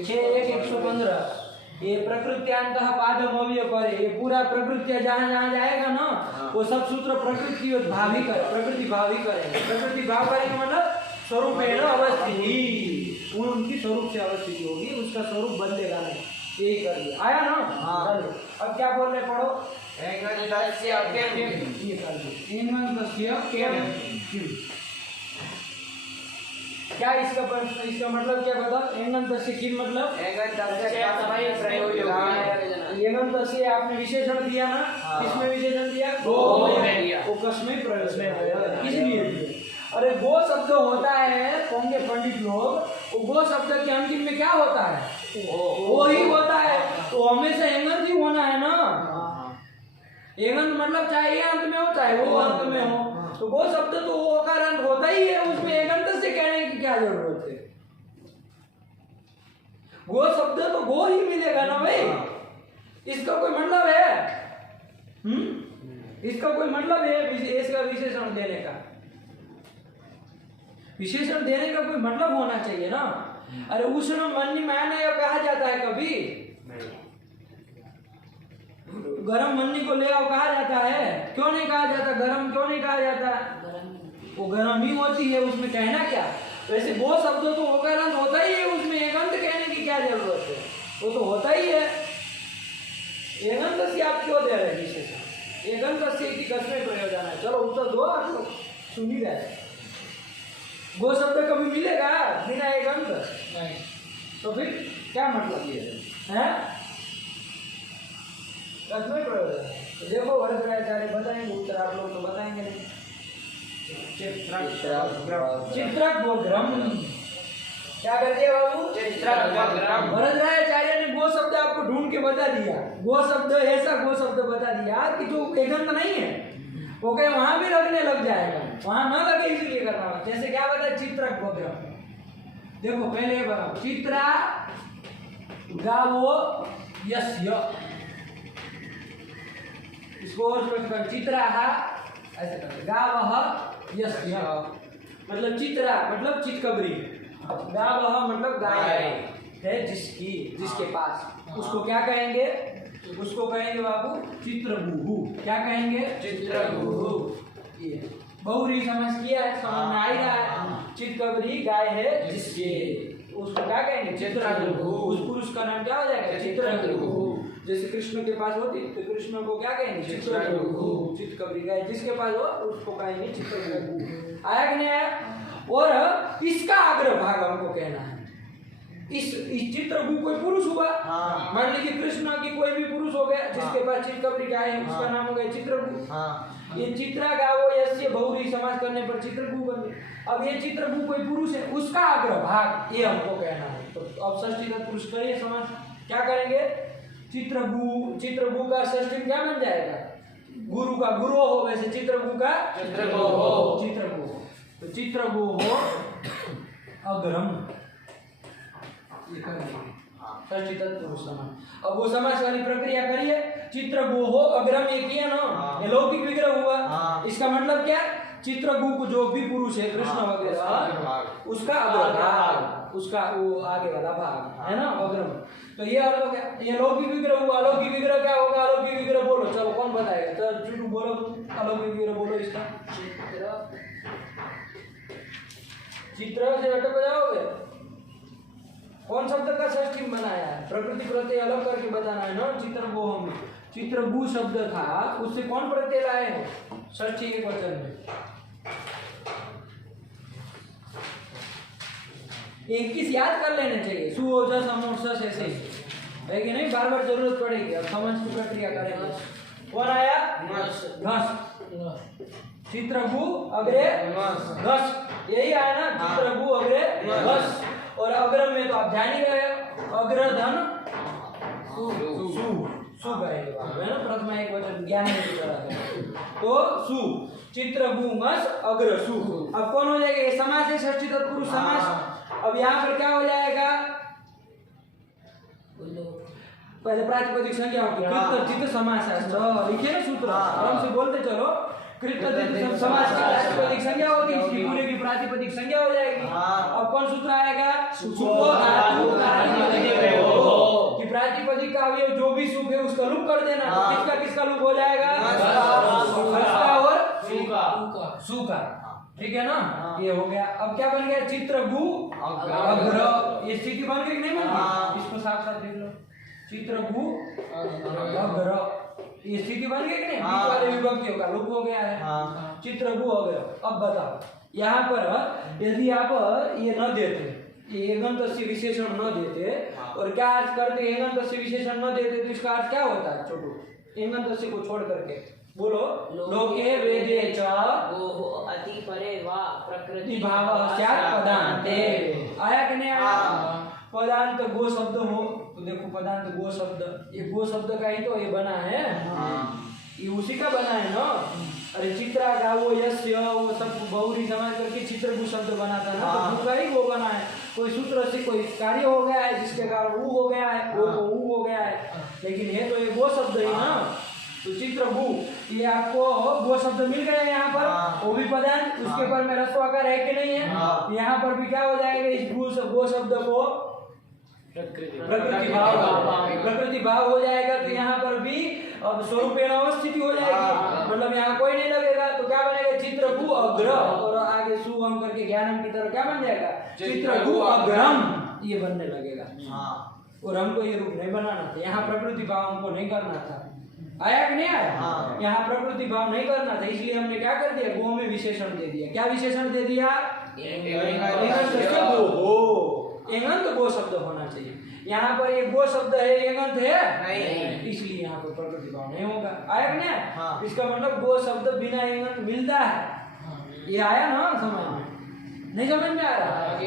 115 ये प्रकृत्यांत पादम अव्यय परे, ये पूरा प्रकृति जहाँ जहाँ जाएगा ना वो सब सूत्र प्रकृति भावी करे, प्रकृति भावी करेंगे। प्रकृति भाव करेंगे मतलब स्वरूप है ना अवस्थिति, उनकी स्वरूप से अवस्थिति होगी, उसका स्वरूप बदलेगा नहीं। यही कर दिया। आया ना? चलो अब क्या बोल रहे, पढ़ो। क्या इसका मतलब क्या बताओ? एंगंतस्य किम मतलब? एंगंतस्य आपने विशेषण दिया ना, किसमें विशेषण दिया? वो कसमें प्रयोग, इसलिए। अरे गो शब्द होता है, होंगे पंडित लोग, वो गो शब्द के अंतिम में क्या होता है? वो ही होता है, तो हमेशा एंगंत ही होना है ना। एंगंत मतलब चाहे ये अंत में हो चाहे वो अंत में हो, तो गो शब्द तो वो का अंत होता ही है, उसमें एंगंत से कहने की क्या जरूरत है? गो शब्द तो गो ही मिलेगा ना भाई। इसका कोई मतलब है? इसका कोई मतलब है इसका विशेषण देने का? विशेषण देने का कोई मतलब होना चाहिए ना। अरे उष्ण मन्नी मैंने कहा जाता है कभी? गरम मन्नी को ले आओ कहा जाता है? क्यों नहीं कहा जाता? गरम क्यों नहीं कहा जाता? गरम वो गर्म ही होती है, उसमें कहना क्या। वैसे गो शब्द तो होकर अंत होता ही है, उसमें एगंत कहने की क्या जरूरत है, वो तो होता ही है। एगंत से आप क्यों दे रहे विशेषण, एगंत से इति कस्मै प्रयोजन है। चलो उत्तर दो, आप लोग सुन ही रहे। गो शब्द कभी मिलेगा बिना एगंत नहीं, तो फिर क्या मतलब ये है कस्मै प्रयोजन। तो देखो वरदराचार्य बताएंगे उत्तर, आप लोग तो बताएंगे नहीं। चित्रक गोग्रम, क्या कर दिया बाबू, चित्रक गोग्रम। वरदराचार्य ने गो शब्द आपको ढूंढ के बता दिया, गो शब्द ऐसा गो शब्द बता दिया कि जो एगंत नहीं है, वो कहे वहां भी लगने लग जाएगा, वहां न लगे इसलिए करना होगा। जैसे क्या बताया, चित्रक गोग्रम। देखो पहले ये बताओ, चित्रा गावो यस्य, इसको और स्पष्ट कर, चित्रा ऐसे कर, गावः यस्य मतलब चित्रा मतलब चितकबरी, गावः मतलब गाय है जिसकी, जिसके पास, उसको क्या कहेंगे, उसको कहेंगे बाबू चित्रगुहु। क्या कहेंगे, चित्रगुहु। ये बहुरी समझ किया है, समझ में आ ही रहा है। चितकबरी गाय है जिसकी, उसको क्या कहेंगे, चित्रगुहु। उस पुरुष का नाम क्या हो जाएगा, चित्रगुहु। जैसे कृष्ण के पास होती तो कृष्ण को क्या कहेंगे, चित्रगुहु। चितकबरी गाय जिसके पास हो उसको कहेंगे चित्रगुहु। आया कि नहीं आया। और इसका अग्र भाग हमको कहना है, इस चित्रगु कोई पुरुष हुआ, मान लीजिए कृष्ण की कोई भी पुरुष हो गया जिसके पास चितकबरी गाय है, उसका नाम हो गया चित्रगु। ये चित्रा गावो यस्य बहुरी समास करने पर चित्रगु बन गया। अब ये चित्रगु कोई पुरुष है, उसका अग्र भाग ये हमको कहना है। तो अब षष्ठी तत्पुरुष करिए समास, क्या करेंगे, चित्रगु, चित्रगु का षष्ठी क्या बन जाएगा, गुरु का गुरु हो, वैसे चित्रगु का चित्रगु हो, चित्रगु। तो चित्रगु हो अग्रम, षष्ठी तत्पुरुष समास। अब वो समास वाली प्रक्रिया करिए, चित्रगु हो अग्रम, ये किया ना, ये लौकिक विग्रह हुआ। इसका मतलब क्या, चित्रगु को जो भी पुरुष है कृष्ण वगैरह, उसका अग्र भाग, उसका वो आगे वाला भाग है ना, अग्रम। तो ये अर्थ हो गया, ये लौकिक विग्रह हुआ। अलौकिक विग्रह क्या होगा, अलौकिक विग्रह बोलो, चलो कौन बताएगा, चलो चुटू बोलो, अलौकिक विग्रह बोलो इसका। चित्र से अटक जाओगे, कौन शब्द का षष्ठी बनाया है, प्रकृति प्रत्यय अलग करके बताना है ना। चित्रगु में चित्रगु शब्द था, उससे कौन प्रत्यय लाए हैं षष्ठी एक वचन में। एक किस याद कर लेने चाहिए, सुओजस अमोर्सस ऐसे है कि नहीं, बार बार जरूरत पड़ेगी। अब समझ की प्रक्रिया करेंगे। कौन आया, घस, चित्रगु अग्रे घस, यही आया ना, चित्रगु अग्रे घस। और अग्रम में तो आप ध्यान ही रहे, अग्रधन सु कहेंगे है ना, प्रथमा एक वचन ज्ञान की तरह है। तो सु, चित्रगु मस अग्र सु। अब कौन हो जाएगा, ये समास है, षष्ठी तत्पुरुष समास। अब यहाँ पर क्या हो जाएगा, पहले प्रातिपदिक संज्ञा होगी, कृतचित समास है, लिखिए ना सूत्र, आराम से बोलते चलो। कृतचित समास की प्रातिपदिक संज्ञा होगी, इसकी पूरे की प्रातिपदिक संज्ञा हो जाएगी। अब कौन सूत्र आएगा, कि प्रातिपदिक का अवयव जो भी सुख है उसका लुक कर देना। तो किसका किसका लुक हो जाएगा, और सु का, ठीक है ना, ये हो गया। अब क्या बन गया, चित्रगु अग्र, ये स्थिति बन गई कि नहीं बन गई, इसको साफ साफ देख लो, चित्रगु अग्र, ये स्थिति बन गई कि नहीं, बीच वाले विभक्तियों का लुक हो गया है, चित्रगु अग्र। अब बताओ यहाँ पर यदि आप ये न देते, एगंत से विशेषण न देते, और क्या अर्थ करते, एगंत से विशेषण न देते, तो इसका अर्थ क्या होता है, छोटू एगंत से को छोड़ करके बोलो, लोके वेदे च अति परे वा प्रकृति भाव स्यात् पदान्ते। आया कि नहीं आया, पदांत गो शब्द हो, तो देखो पदांत गो शब्द, ये गो शब्द का ही तो ये बना है, ये उसी का बना है ना। अरे चित्रा गावो यस्य, वो सब बहुरी समाज करके चित्रगु शब्द बना था ना, तो गु का ही वो बना है। कोई सूत्र से कोई कार्य हो गया है जिसके कारण ऊ हो गया है, वो को ऊ हो गया है, लेकिन ये तो ये गो शब्द है ना। तो चित्रगु, ये आपको गो शब्द मिल गए यहाँ पर, वो भी पदांत, उसके पर में रस्वाकार है कि नहीं है, यहाँ पर भी क्या हो जाएगा, इस गो शब्द को प्रकृति भाव हो जाएगा। तो यहाँ पर भी अब स्वरूपेण अवस्थिति हो जाएगी, मतलब यहाँ कोई नहीं लगेगा, तो क्या बनेगा चित्रगु अग्र, और आगे सुगम करके ज्ञानम की तरह क्या बन जाएगा चित्रगु अग्रम, ये बनने लगेगा। और हमको ये रूप नहीं बनाना था, यहाँ प्रकृति भाव हमको नहीं करना था। आया कि नहीं आया? यहाँ प्रकृति भाव नहीं करना था, इसलिए हमने क्या कर दिया, गो में विशेषण दे दिया। क्या विशेषण दे दिया? एंगंत गो शब्द होना चाहिए। यहाँ पर एक गो शब्द है, एंगंत है नहीं, इसलिए यहाँ पर प्रकृति भाव नहीं होगा। आया कि नहीं? इसका मतलब गो शब्द बिना एंगंत मिलता है। ये आया ना समझ में? नहीं समझ में आ रहा?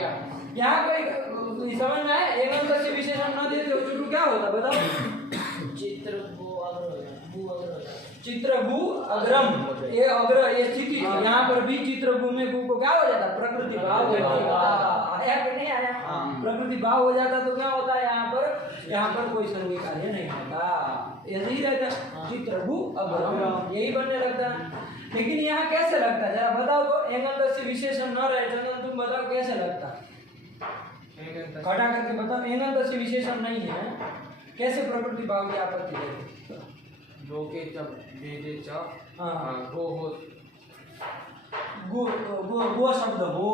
यहाँ कोई समझ में आया? एंगंत से विशेषण न देते हो क्या होता बताओ? चित्रगु अग्रम, ये अग्र ये स्थिति, यहाँ पर भी चित्रगु में गु को क्या हो जाता? प्रकृति भाव हो जाता। आया कि नहीं आया? प्रकृति भाव हो जाता तो क्या होता है यहाँ पर कोई सर्वे कार्य नहीं होता, ऐसे ही रहता चित्रगु अग्रम, यही बनने लगता। लेकिन यहाँ कैसे लगता जरा बताओ तो? एंगंत से विशेषण न रहे, चंदन तुम बताओ कैसे लगता? खड़ा करके बताओ, एंगंत से विशेषण नहीं है, कैसे प्रकृति भाव की आपत्ति है? लोके जब वेदे च गो हो, गो शब्द हो,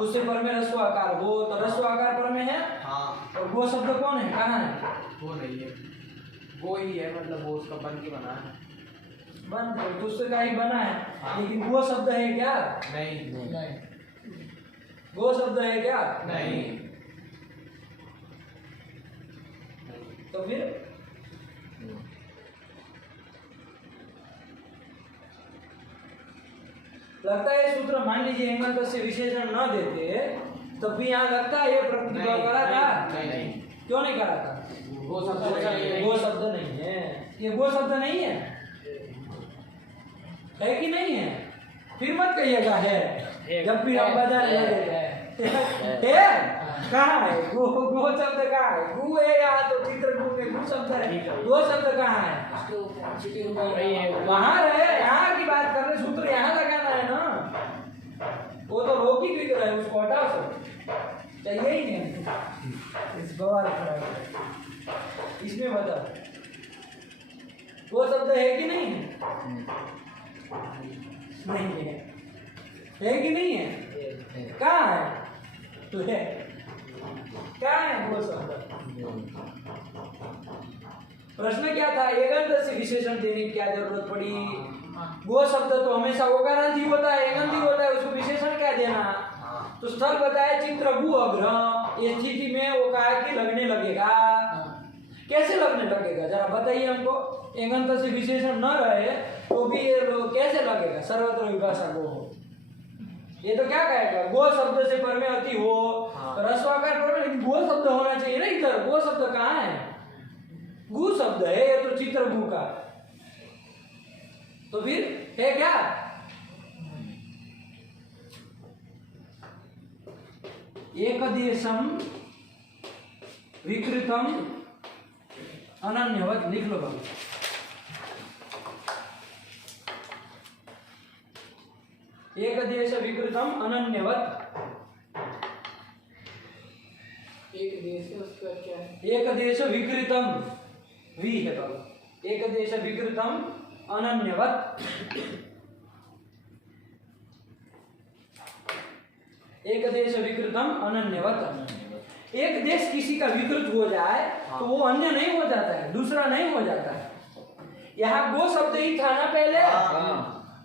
उससे पर में रस्व आकार हो, तो रस्व आकार पर में है। और गो शब्द कौन है, कहाँ है? वो नहीं है, वो ही है, मतलब वो उसका बन के बना है, बन दूसरे का ही बना है। लेकिन गो शब्द है क्या? नहीं। गो शब्द है क्या? नहीं। तो फिर लगता है सूत्र मान लीजिए एंगंत से विशेषण न देते तब भी यहाँ लगता है ये प्रकृति भाव करा था? नहीं। क्यों नहीं करा था? वो शब्द नहीं है, ये वो शब्द नहीं है, है कि नहीं है? फिर मत कहिएगा है, जब फिर हम बाजार है कहाँ है? गो शब्द कहाँ है? गु है यहाँ, तो चित्रगु में गु शब्द है, गो शब्द कहाँ है? वहाँ रहे, यहाँ की बात कर रहे, सूत्र यहाँ लगाना है ना, वो तो लौकिक विग्रह है, उसको हटाओ सब, चाहिए ही नहीं इस बवाल खड़ा। इसमें बताओ वो शब्द है कि नहीं है? नहीं है कि नहीं है? कहाँ है? तो है, क्या है वो शब्द? प्रश्न क्या था? एगंत से विशेषण देने की क्या जरूरत पड़ी? वो शब्द तो हमेशा ओकारांत ही होता है, एगंत ही होता है, उसको विशेषण क्या देना? तो स्थल बताया चित्रगु अग्र, ये स्थिति में वो कहा कि लगने लगेगा। कैसे लगने लगेगा जरा बताइए हमको? एगंत से विशेषण न रहे तो भी ये कैसे लगेगा? सर्वत्र विभाषा गो हो, ये तो क्या कहेगा? गो शब्द से पर में अति हो, रस्वाकार पर में, लेकिन गो शब्द होना चाहिए ना इधर। गो शब्द कहाँ है? गु शब्द है ये तो चित्रगु का, तो फिर है क्या? एकदेशम विकृतम अनन्यवत, लिख लो बाबू। एकदेश विकृतम अनन्यवत, एक देश है उसका क्या है? एक देश विकृतम, वी है बाबू, एक देश विकृतम अनन्यवत, एक देश विकृतम अनन्यवत। एक देश किसी का विकृत हो जाए तो वो अन्य नहीं हो जाता है, दूसरा नहीं हो जाता है। यहाँ गो शब्द ही था ना पहले,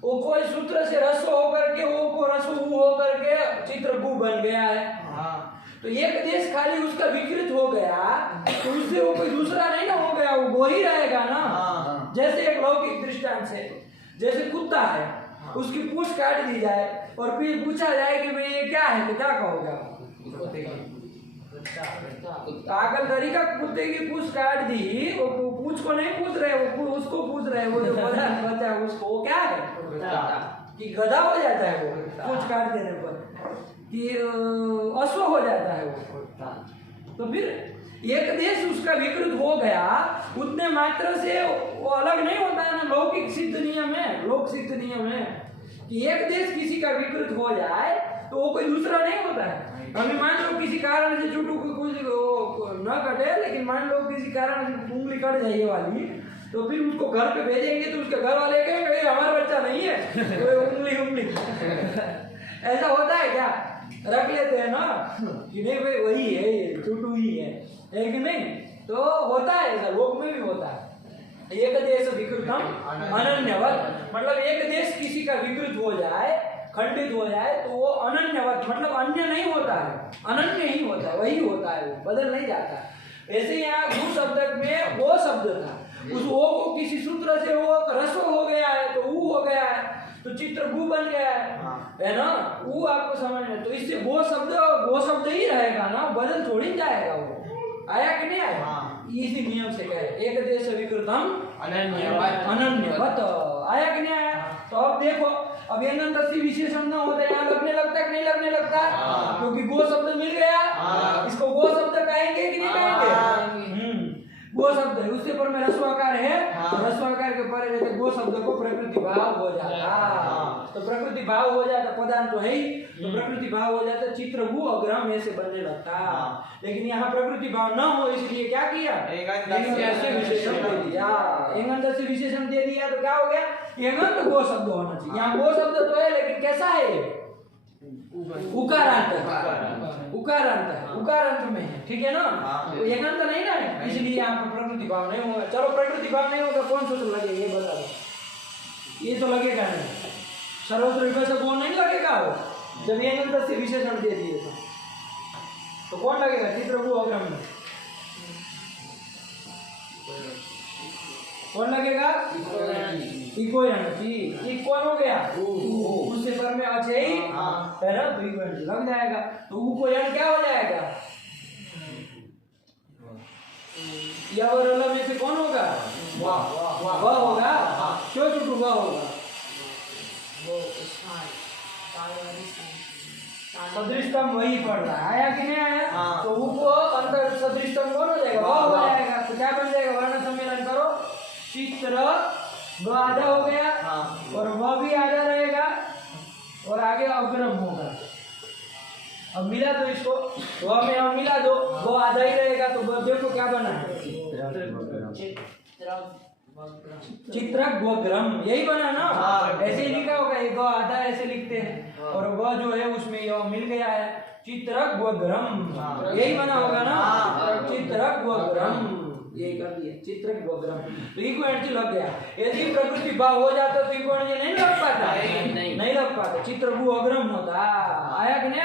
वो कोई सूत्र से रस्व होकर के वो को रस्व होकर के चित्रगु बन गया है। तो एक देश खाली उसका विकृत हो गया तो उससे वो कोई दूसरा नहीं ना हो गया, वो गो ही रहेगा ना। जैसे एक लौकिक दृष्टांत से, जैसे कुत्ता है, उसकी पूंछ काट दी जाए और फिर पूछा जाए कि भाई ये क्या है, तो क्या कहोगे? पागल तरीका कुत्ते की पूंछ काट दी, वो पूंछ को नहीं पूछ रहे, वो उसको पूछ रहे, वो जो बच्चा है उसको, वो क्या है कि गधा हो जाता है वो पूंछ काट देने पर, कि अश्व हो जाता है वो। तो फिर एक देश उसका विकृत हो गया, उतने मात्र से वो अलग नहीं होता है ना। लौकिक सिद्ध नियम है, लोक सिद्ध नियम है कि एक देश किसी का विकृत हो जाए तो वो कोई दूसरा नहीं होता है। अभी मान लो किसी कारण से चुटू को कुछ न कटे, लेकिन मान लो किसी कारण से उंगली कट जाए ये वाली, तो फिर उसको घर पे भेजेंगे तो उसके घर वाले कहेंगे हमारा बच्चा नहीं है, तो उंगली उंगली ऐसा होता है क्या? रख लेते हैं ना कि नहीं भाई वही है, ये टूटू ही है कि नहीं? तो होता है ऐसा, लोक में भी होता है। एक देश विकृतम अनन्यवत, मतलब एक देश किसी का विकृत हो जाए, खंडित हो जाए तो वो अनन्यवत, मतलब अन्य नहीं होता है, अनन्य ही होता है, वही होता है, वो बदल नहीं जाता। ऐसे यहाँ गु शब्द में वो शब्द था, उस वो को किसी सूत्र से वो रस्व हो गया है तो ऊ हो गया है, तो चित्र गु बन गया है ना? ऊ आपको समझ में, तो इससे वो शब्द ही रहेगा ना, बदल थोड़ी जाएगा वो। आया कि नहीं आया? इसी नियम से कहे एक देश विकृतम अनन्यवत, आया कि नहीं आया? तो अब देखो, अब एनंतस्य विशेषण न होता है, यहाँ लगने लगता है कि नहीं लगने लगता? क्योंकि गो शब्द मिल गया, इसको गो शब्द कहेंगे कि नहीं कहेंगे? गो शब्द है, उससे पर में रस्वाकार है, तो रस्वाकार के परे रहते गो शब्द को प्रकृति भाव हो जाता, तो प्रकृति भाव हो जाता, पदार्थ तो है ही, तो प्रकृति भाव हो जाता, चित्र गु अग्रम ऐसे बनने लगता। लेकिन यहाँ प्रकृति भाव न हो, इसलिए क्या किया? विशेषण दे दिया। एंगंत से विशेषण दे दिया तो क्या हो गया? एंगंत गो शब्द होना चाहिए। यहाँ गो शब्द तो है लेकिन कैसा है? उकारांत है, उकारांत में है, ठीक है ना? तो एकांत नहीं ना है, इसलिए यहाँ पर प्रकृति भाव नहीं होगा। चलो प्रकृति भाव नहीं होगा, कौन सूत्र लगेगा ये बता दो? ये तो लगेगा नहीं, सर्वत्र विभक्त कौन नहीं लगेगा वो, जब एकांत से विशेषण दे दिए तो कौन लगेगा? चित्र गु अग्रम में कौन लगेगा? इको यानी कौन हो गया? उससे पर में अच्छे ही है ना, तो इको लग जाएगा, तो ऊ को यानी क्या हो जाएगा? या और में से कौन होगा? वाह होगा। क्यों टूटू वाह होगा? सदृष्टम वही पड़ रहा है, आया कि नहीं आया? तो ऊ को अंतर सदृष्टम कौन हो जाएगा? वाह हो जाएगा। तो क्या बन जाएगा? वर्ण सम्मेलन करो, चित्र ग आधा हो गया और वह भी आधा रहेगा और आगे अग्रम होगा। अब मिला दो इसको, वह में हम मिला दो, वो आधा ही रहेगा, तो देखो क्या बना है? चित्रक गोग्रम, यही बना ना? ऐसे ही लिखा होगा, एक आधा ऐसे लिखते हैं और वह जो है उसमें यह मिल गया है, चित्रक गोग्रम, यही बना होगा ना? चित्रक गोग्रम, यही कर दिया, चित्रक गोग्रम। तो इको एंटी लग गया। यदि प्रकृति भाव हो जाता तो इको एंटी नहीं लग पाता, नहीं लग पाता, चित्र गु अग्रम होता। आया कि नहीं?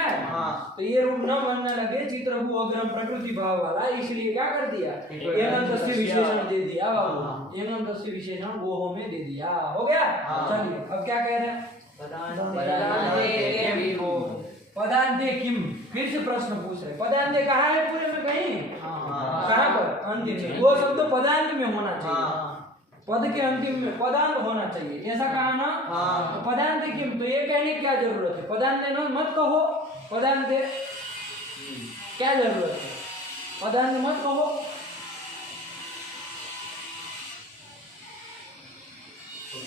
तो ये रूप न बनने लगे चित्र गु अग्रम प्रकृति भाव वाला, इसलिए क्या कर दिया? एनंतस्य विशेषण दे दिया बाबू, एनंतस्य विशेषण गोहो में दे दिया। हो गया? चलिए अब क्या कह रहे हैं? पदान्ते किम, फिर से प्रश्न पूछ रहे। पदान्ते कहाँ है पूरे में? कहीं कहाँ पर? अंतिम में। वो शब्द पदांत में होना चाहिए, पद के अंतिम में पदांत होना चाहिए, ऐसा कहा ना? तो पदांत किम, तो ये कहने की क्या जरूरत है? पदांत न मत कहो, पदांत क्या जरूरत है? पदांत मत कहो।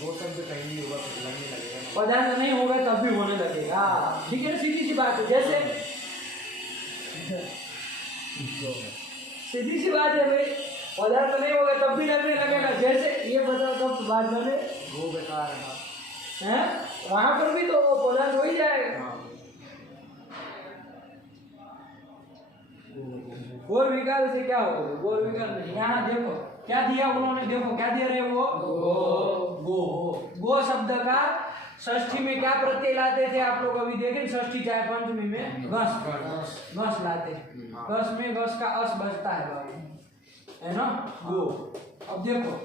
वो शब्द कहीं नहीं होगा, लगने लगेगा, पदार्थ नहीं होगा तब भी होने लगेगा, ठीक है? सीधी सी बात है, जैसे सीधी सी बात है भाई, पदार्थ नहीं होगा तब भी लगने लगेगा। जैसे ये बताओ कब बात बने? वो बेकार है, वहां पर भी तो पदार्थ हो ही जाएगा। गोर विकार से क्या होगा? गोर विकार नहीं। यहाँ देखो क्या दिया उन्होंने, देखो क्या दे रहे वो? गो शब्द का षष्ठी में क्या प्रत्यय लाते थे आप लोग? अभी देखें, षष्ठी चाहे पंचमी में घस लाते, घस में घस का अस बचता है बाबू, है ना? गो। अब देखो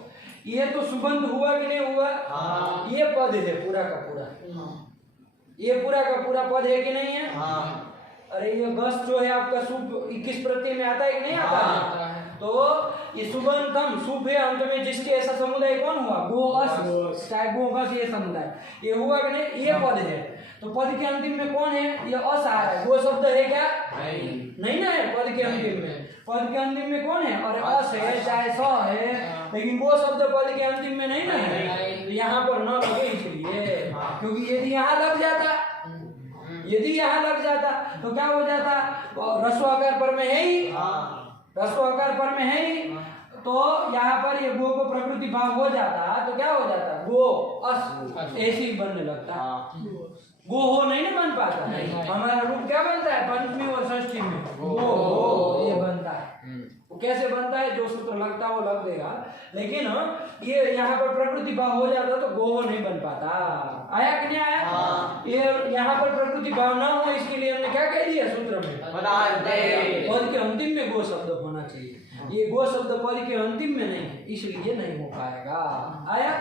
ये तो सुबंध हुआ कि नहीं हुआ? ये पद है पूरा का पूरा, ये पूरा का पूरा पद है कि नहीं है? अरे ये घस जो है आपका शुभ 21 प्रत्यय में आता है कि नहीं आता? तो ये सुबंधम शुभ है, अंत में जिसके ऐसा समुदाय कौन हुआ? गो अस, चाहे गो घस ये समुदाय, ये हुआ कि नहीं? ये पद है, तो पद के अंतिम में कौन है? ये अस आ रहा है। गो शब्द है क्या? नहीं ना है पद के अंतिम में। पद के अंतिम में कौन है? और अस है चाहे स है, लेकिन गो शब्द पद के अंतिम में नहीं ना है, यहाँ पर न लगे इसलिए, क्योंकि यदि यहाँ लग जाता, यदि यहाँ लग जाता तो क्या हो जाता? रस्व आकार पर में है ही, रस्व आकार पर में है ही, तो यहाँ पर ये गो को प्रकृति भाव हो जाता तो क्या हो जाता, गो अस ऐसी बनने लगता। गो हो नहीं ना बन पाता, हमारा रूप क्या बनता है पंचमी और षष्ठी में, गो हो ये बनता है। वो कैसे बनता है, जो सूत्र लगता है वो लग देगा, लेकिन ये यहाँ पर प्रकृति भाव हो जाता तो गो हो नहीं बन पाता। आया कि नहीं आया? ये यहाँ पर प्रकृति भाव ना हो इसके लिए हमने क्या कह दिया सूत्र में, पद के अंतिम में गो शब्द होना चाहिए। ये गो शब्द पद के अंतिम में नहीं है, इसलिए नहीं हो पाएगा। आया?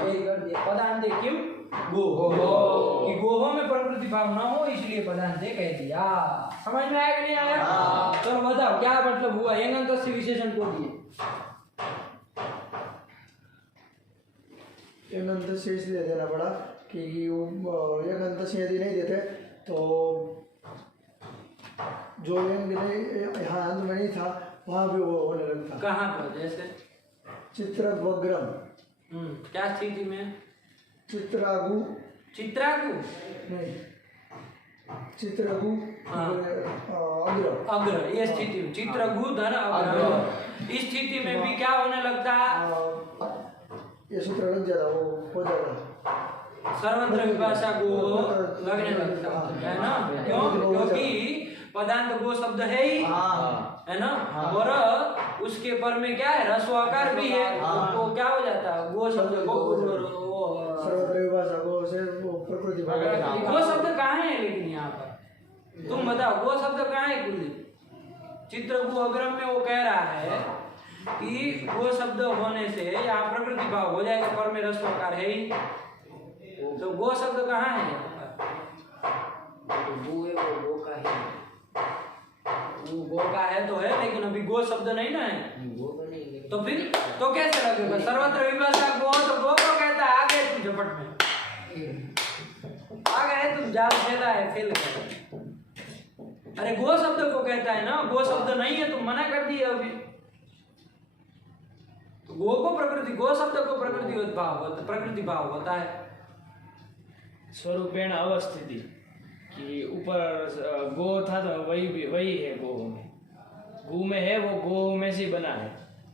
यही कर दिया, पदांते किम गो हो, कि गोहो में प्रकृति भाव ना हो इसलिए पदांते कह दिया। समझ में आया कि नहीं आया? तो बताओ क्या मतलब हुआ, यंगंत से विशेषण को दिए। यंगंत से इसलिए देना पड़ा कि वो यंगंत से यदि नहीं देते तो जो यंग यहाँ अंत में नहीं था वहाँ भी वो होने लगता। कहाँ पर? जैसे चित्रग्वग्रम, क्या स्थिति में? चित्रागु, चित्रागु नहीं चित्रगु अग्र, अग्र, ये स्थिति में चित्रगु धन अग्र, इस स्थिति में भी क्या होने लगता है, ये सूत्र लग जाता, वो हो जाता सर्वत्र विभाषा गो लगने लगता है ना। क्यों? क्योंकि पदांत गो शब्द है ही, है ना, और उसके पर में क्या है, रस्व आकार भी है, तो क्या हो जाता है गो शब्द को सर्वत्र विभाषा गो से वो प्रकृति भाव। गो शब्द कहाँ है लेकिन यहाँ पर तुम बताओ, गो शब्द कहाँ है कुलदीप? चित्रगु अग्रम में वो कह रहा है कि गो शब्द होने से यहाँ प्रकृति भाव हो जाएगा, पर में रस्व आकार है ही, तो गो शब्द कहाँ है? गो का है, गो का है तो है, लेकिन अभी गो शब्द नहीं ना है, गो का नहीं, तो फिर तो कैसे लगेगा? सर्वत्र विभाषा गो, तो गो को कहता है, आ गए तुम झपट में, आ गए तुम, जाल खेला है, फेल कर। अरे गो शब्द को कहता है ना, गो शब्द नहीं है तुम मना कर दिए अभी। तो गो को प्रकृति, गो शब्द को प्रकृति भाव होता है। स्वरूपेण अवस्थिति, कि ऊपर गो था तो वही है गो में, गो में है, वो गो में से बना है,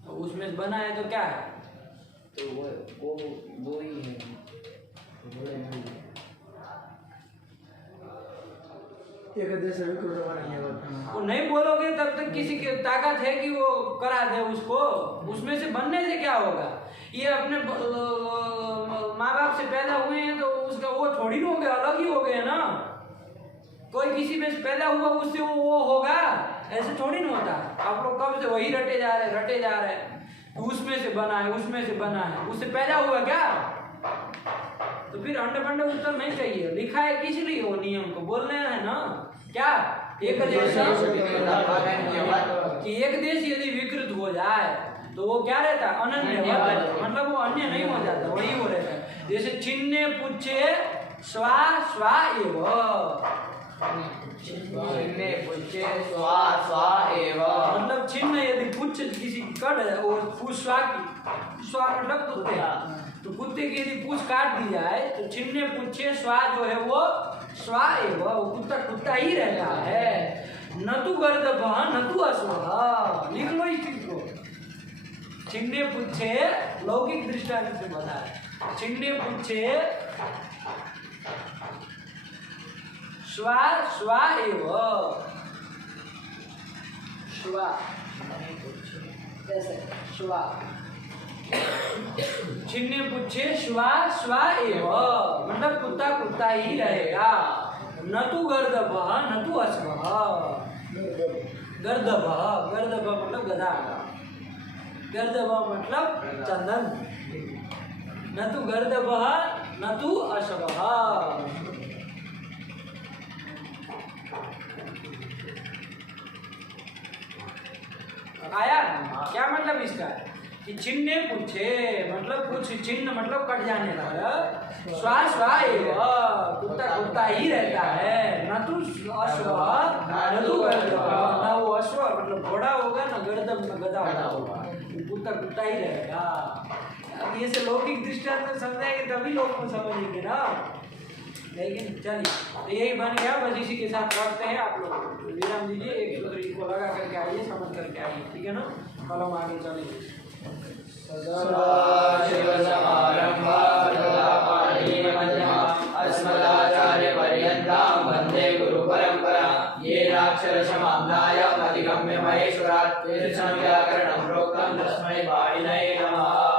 तो उसमें बना है तो क्या है, तो वो गो ही है, एक देश विकृत नहीं है। वो नहीं बोलोगे तब तक किसी की ताकत है कि वो करा दे उसको, उसमें से बनने से क्या होगा? ये अपने माँ बाप से पैदा हुए हैं तो उसका वो थोड़ी ना हो गया, अलग ही हो गए ना। कोई किसी में से पैदा हुआ उससे वो होगा, ऐसे थोड़ी ना होता। आप लोग कब से वही रटे जा रहे हैं, उसमें से बना है, उसमें से बना है, उससे पैदा हुआ क्या? तो फिर अंडे बंडे उत्तर नहीं चाहिए। लिखा है किस लिए वो नियम को बोलने है ना, क्या एक देश कि एक देश यदि विकृत हो जाए तो वो क्या रहता है, अनन्य, मतलब वो अन्य नहीं हो जाता, वही हो रहता है। जैसे छिन्ने पुच्छे स्वा स्वा एव, मतलब छिन्न यदि पुच्छ किसी की कट है, वो पुष्वा की, स्वा मतलब कुत्ते, तो कुत्ते की यदि पूछ काट दी जाए तो छिन्ने पुच्छे स्वा जो है वो स्वा एव, वो कुत्ता कुत्ता ही रहता है। न तु गर्दभः न तु अश्वः, लिख लो इस चीज को। छिन्ने पुच्छे लौकिक दृष्टांत से बता है, छिन्ने पुच्छे स्वा स्वा एव, श्वा कैसे श्वा, छिन्ने पुच्छे श्वा स्वा एव, मतलब कुत्ता कुत्ता ही रहेगा। न तु गर्दभः न तु अश्वः, गर्दभः, गर्दभः मतलब गधा, गर्दभः मतलब चंदन, न तु गर्दभः न तु अश्वः। आया क्या मतलब इसका, कि छिन्ने पुच्छे मतलब कुछ छिन्न मतलब कट जाने लगा, स्वा स्वा एव, कुत्ता कुत्ता ही रहता है, न तु अश्व न तु गर्दभ, ना वो अश्व मतलब घोड़ा होगा, ना गर्दभ में गधा होगा, कुत्ता कुत्ता ही रहेगा। अब ये से लौकिक दृष्टांत समझाएंगे तभी लोग को समझेंगे ना, लेकिन चलिए तो यही बन गया, बस इसी के साथ रखते हैं। आप लोग विराम दीजिए, एक सूत्र को लगा करके आइए, समझ करके आइए, ठीक है ना, कल हम आगे चलेंगे। सदाशिवसमारम्भां ललितापाणिमध्यमाम् अस्मदाचार्यपर्यन्तां वन्दे गुरुपरम्परां। ये नाक्षरशमाम्नायाम् अधिगम्य महेश्वरात् तीर्थं व्याकरणं प्रोक्तं तस्मै पाणिनये नमः।